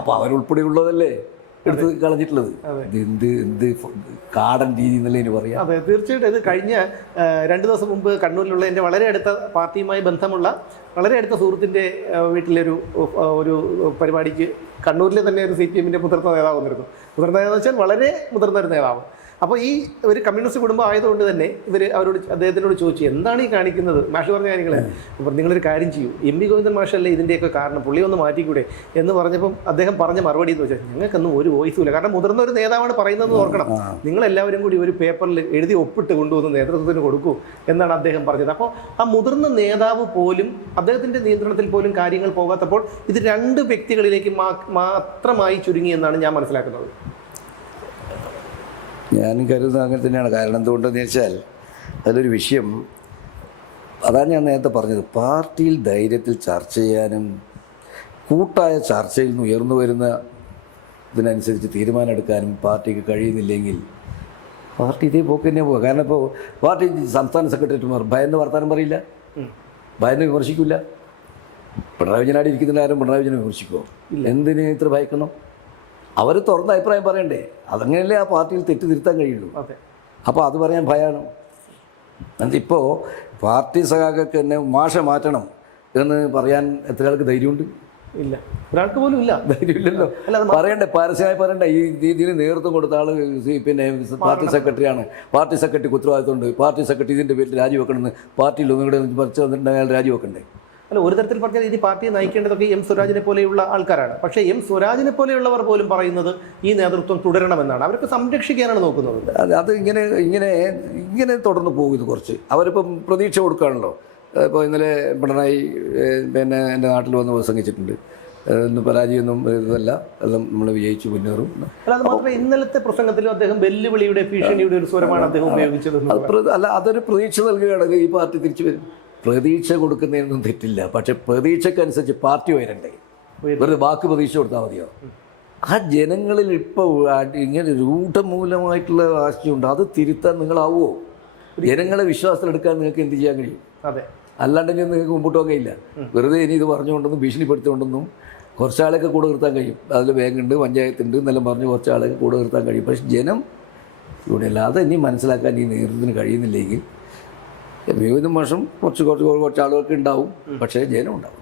അപ്പോൾ അവരുൾപ്പെടെയുള്ളതല്ലേ എടുത്ത് കളഞ്ഞിട്ടുള്ളത്. എന്ത് കാടൻ രീതി എന്നല്ലേ ഇനി പറയാം. അതെ, തീർച്ചയായിട്ടും. ഇത് കഴിഞ്ഞ 2 ദിവസം മുമ്പ് കണ്ണൂരിലുള്ള എൻ്റെ വളരെ അടുത്ത പാർട്ടിയുമായി ബന്ധമുള്ള വളരെ അടുത്ത സുഹൃത്തിൻ്റെ വീട്ടിലൊരു ഒരു പരിപാടിക്ക് കണ്ണൂരിലെ തന്നെ ഒരു CPM-ൻ്റെ മുതിർന്ന നേതാവ് വന്നിരുന്നു. മുതിർന്ന നേതാവ് വെച്ചാൽ വളരെ മുതിർന്ന ഒരു നേതാവ്. അപ്പോൾ ഈ ഒരു കമ്മ്യൂണിസ്റ്റ് കുടുംബം ആയതുകൊണ്ട് തന്നെ അദ്ദേഹത്തിനോട് ചോദിച്ചു, എന്താണ് ഈ കാണിക്കുന്നത്? മാഷ് പറഞ്ഞ കാര്യങ്ങൾ. അപ്പോൾ നിങ്ങളൊരു കാര്യം ചെയ്യൂ, MP ഗോവിന്ദൻ മാഷല്ലേ ഇതിൻ്റെയൊക്കെ കാരണം, പുള്ളി ഒന്ന് മാറ്റിക്കൂടെ എന്ന് പറഞ്ഞപ്പം അദ്ദേഹം പറഞ്ഞ മറുപടി എന്ന് വെച്ചാൽ, ഞങ്ങൾക്കൊന്നും ഒരു വോയിസും ഇല്ല. കാരണം മുതിർന്ന ഒരു നേതാവാണ് പറയുന്നതെന്ന് ഓർക്കണം. നിങ്ങളെല്ലാവരും കൂടി ഒരു പേപ്പറിൽ എഴുതി ഒപ്പിട്ട് കൊണ്ടുവന്ന് നേതൃത്വത്തിന് കൊടുക്കൂ എന്നാണ് അദ്ദേഹം പറഞ്ഞത്. അപ്പോൾ ആ മുതിർന്ന നേതാവ് പോലും അദ്ദേഹത്തിൻ്റെ നിയന്ത്രണത്തിൽ പോലും കാര്യങ്ങൾ പോകാത്തപ്പോൾ ഇത് രണ്ട് വ്യക്തികളിലേക്ക് മാത്രമായി ചുരുങ്ങി എന്നാണ് ഞാൻ മനസ്സിലാക്കുന്നത്. ഞാനും കരുതുന്നത് അങ്ങനെ തന്നെയാണ്. കാരണം എന്തുകൊണ്ടെന്ന് വെച്ചാൽ അതിലൊരു വിഷയം, അതാണ് ഞാൻ നേരത്തെ പറഞ്ഞത്, പാർട്ടിയിൽ ധൈര്യത്തിൽ ചർച്ച ചെയ്യാനും കൂട്ടായ ചർച്ചയിൽ നിന്ന് ഉയർന്നു വരുന്ന ഇതിനനുസരിച്ച് തീരുമാനമെടുക്കാനും പാർട്ടിക്ക് കഴിയുന്നില്ലെങ്കിൽ പാർട്ടി ഇതേ പോക്ക് തന്നെ പോകുക. കാരണം ഇപ്പോൾ പാർട്ടി സംസ്ഥാന സെക്രട്ടറിമാർ ഭയന്ന് വർത്താനം പറയില്ല, ഭയന്ന് വിമർശിക്കില്ല. പിണറായി വിജയനാടി ഇരിക്കുന്നില്ല, ആരും പിണറായി വിജയനെ വിമർശിക്കുമോ? എന്തിന് ഇത്ര ഭയക്കണം? അവർ തുറന്ന അഭിപ്രായം പറയണ്ടേ? അതങ്ങനെയല്ലേ ആ പാർട്ടിയിൽ തെറ്റ് തിരുത്താൻ കഴിയുള്ളൂ. അപ്പോൾ അത് പറയാൻ ഭയമാണ്. ഇപ്പോൾ പാർട്ടി സഖാക്കൾക്ക് തന്നെ മാഷ മാറ്റണം എന്ന് പറയാൻ എത്ര ആൾക്ക് ധൈര്യമുണ്ട്? ഇല്ല, ഒരാൾക്ക് പോലും ഇല്ല, ധൈര്യമില്ലല്ലോ. പറയണ്ടേ, പരസ്യമായി പറയണ്ടേ, ഈ രീതിയിൽ നേതൃത്വം കൊടുത്ത ആൾ പിന്നെ പാർട്ടി സെക്രട്ടറിയാണ്, പാർട്ടി സെക്രട്ടറിക്ക് ഉത്തരവാദിത്തമുണ്ട്, പാർട്ടി സെക്രട്ടറി ഇതിൻ്റെ പേരിൽ രാജിവെക്കണമെന്ന് പാർട്ടിയിൽ ഒന്നുകൂടെ പറിച്ചു വന്നിട്ടുണ്ടെങ്കിൽ അയാൾ രാജിവെക്കണ്ടേ? അല്ല, ഒരു തരത്തിൽ പറഞ്ഞാൽ ഇനി പാർട്ടിയെ നയിക്കേണ്ടതൊക്കെ M സ്വരാജിനെ പോലെയുള്ള ആൾക്കാരാണ്. പക്ഷേ M സ്വരാജിനെ പോലെയുള്ളവർ പോലും പറയുന്നത് ഈ നേതൃത്വം തുടരണമെന്നാണ്. അവർക്ക് സംരക്ഷിക്കാനാണ് നോക്കുന്നത്. അത് ഇങ്ങനെ തുടർന്ന് പോകുന്നു. കുറച്ച് അവരിപ്പം പ്രതീക്ഷ കൊടുക്കുകയാണല്ലോ. ഇപ്പോൾ ഇന്നലെ പിണറായി പിന്നെ എൻ്റെ നാട്ടിൽ വന്ന് പ്രസംഗിച്ചിട്ടുണ്ട്. ഇന്ന് പരാജയമൊന്നും ഇതല്ല, എല്ലാം നമ്മൾ വിജയിച്ചു മുന്നേറും. അല്ല, അത് മാത്രമേ ഇന്നലത്തെ പ്രസംഗത്തിലും അദ്ദേഹം വെല്ലുവിളിയുടെ ഭീഷണിയുടെ ഒരു സ്വരമാണ് അദ്ദേഹം ഉപയോഗിച്ചത്. അല്ല, അതൊരു പ്രതീക്ഷ നൽകുകയാണെങ്കിൽ ഈ പാർട്ടി തിരിച്ചു വരും. പ്രതീക്ഷ കൊടുക്കുന്നതിനൊന്നും തെറ്റില്ല, പക്ഷെ പ്രതീക്ഷക്കനുസരിച്ച് പാർട്ടി ഉയരണ്ടേ? വെറുതെ വാക്ക് പ്രതീക്ഷ കൊടുത്താൽ മതിയോ? ആ ജനങ്ങളിൽ ഇപ്പോൾ ഇങ്ങനെ രൂഢമൂലമായിട്ടുള്ള ആശയമുണ്ട്, അത് തിരുത്താൻ നിങ്ങളാവുമോ? ജനങ്ങളെ വിശ്വാസത്തിലെടുക്കാൻ നിങ്ങൾക്ക് എന്ത് ചെയ്യാൻ കഴിയും? അതെ, അല്ലാണ്ടെങ്കിൽ നിങ്ങൾക്ക് മുമ്പോട്ട് പോകാൻ കഴിയില്ല. വെറുതെ ഇനി ഇത് പറഞ്ഞുകൊണ്ടൊന്നും ഭീഷണിപ്പെടുത്തിക്കൊണ്ടൊന്നും കുറച്ചാളൊക്കെ കൂടെ നിർത്താൻ കഴിയും. അതിൽ ബാങ്കുണ്ട്, പഞ്ചായത്തുണ്ട് എന്നെല്ലാം പറഞ്ഞ് കുറച്ചാളൊക്കെ കൂടെ നിർത്താൻ കഴിയും. പക്ഷെ ജനം ഇവിടെ അല്ലാതെ ഇനി മനസ്സിലാക്കാൻ ഈ നേതൃത്വത്തിന് കഴിയുന്നില്ലെങ്കിൽ വിവിധം വർഷം കുറച്ച് ആളുകൾക്ക് ഉണ്ടാവും, പക്ഷേ ജനം ഉണ്ടാവില്ല.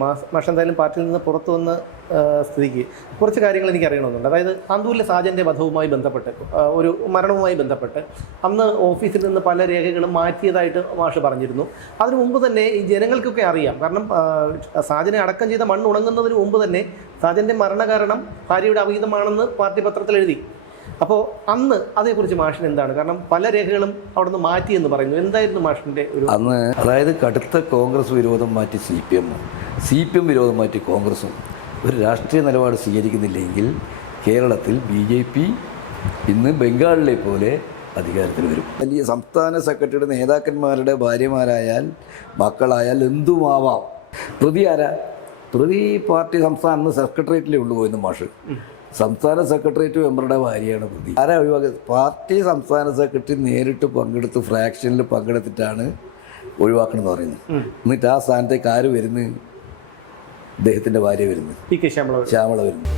മാഷ് എന്തായാലും പാർട്ടിയിൽ നിന്ന് പുറത്തു വന്ന സ്ഥിതിക്ക് കുറച്ച് കാര്യങ്ങൾ എനിക്ക് അറിയണമെന്നുണ്ട്. അതായത് ആന്തൂരിലെ സാജൻ്റെ വധവുമായി ബന്ധപ്പെട്ട്, ഒരു മരണവുമായി ബന്ധപ്പെട്ട് അന്ന് ഓഫീസിൽ നിന്ന് പല രേഖകളും മാറ്റിയതായിട്ട് മാഷ് പറഞ്ഞിരുന്നു. അതിനു മുമ്പ് തന്നെ ഈ ജനങ്ങൾക്കൊക്കെ അറിയാം. കാരണം സാജനെ അടക്കം ചെയ്ത മണ്ണ് ഉണങ്ങുന്നതിന് മുമ്പ് തന്നെ സാജൻ്റെ മരണകാരണം ഭാര്യയുടെ അവിഹിതമാണെന്ന് പാർട്ടി പത്രത്തിൽ എഴുതി. അപ്പോൾ അന്ന് അതേക്കുറിച്ച് മാഷിന് എന്താണ്? കാരണം പല രേഖകളും അവിടെ നിന്ന് മാറ്റിയെന്ന് പറയുന്നു. എന്തായിരുന്നു മാഷിൻ്റെ ഒരു അന്ന്? അതായത് കടുത്ത കോൺഗ്രസ് വിരോധം മാറ്റി CPM വിരോധം മാറ്റി കോൺഗ്രസും ഒരു രാഷ്ട്രീയ നിലപാട് സ്വീകരിക്കുന്നില്ലെങ്കിൽ കേരളത്തിൽ BJP ഇന്ന് ബംഗാളിലെ പോലെ അധികാരത്തിൽ വരും. വലിയ സംസ്ഥാന സെക്രട്ടറിയുടെ നേതാക്കന്മാരുടെ ഭാര്യമാരായാൽ മക്കളായാൽ എന്തുമാവാം. പ്രതി ആരാ? പ്രതി പാർട്ടി സംസ്ഥാന സെക്രട്ടേറിയറ്റിലേ ഉള്ളൂ പോയെന്ന് മാഷ്. സംസ്ഥാന സെക്രട്ടേറിയറ്റ് മെമ്പറുടെ ഭാര്യയാണ് പ്രതി. ആരാ ഒഴിവാക്കുക? പാർട്ടി സംസ്ഥാന സെക്രട്ടറി നേരിട്ട് പങ്കെടുത്ത് ഫ്രാക്ഷനിൽ പങ്കെടുത്തിട്ടാണ് ഒഴിവാക്കണമെന്ന് പറയുന്നത്. എന്നിട്ട് ആ സ്ഥാനത്തേക്ക് ആര് വരുന്നത്? അദ്ദേഹത്തിൻ്റെ ഭാര്യ വരുന്നത്, PK ശ്യാമള ശ്യാമള വരുന്നത്.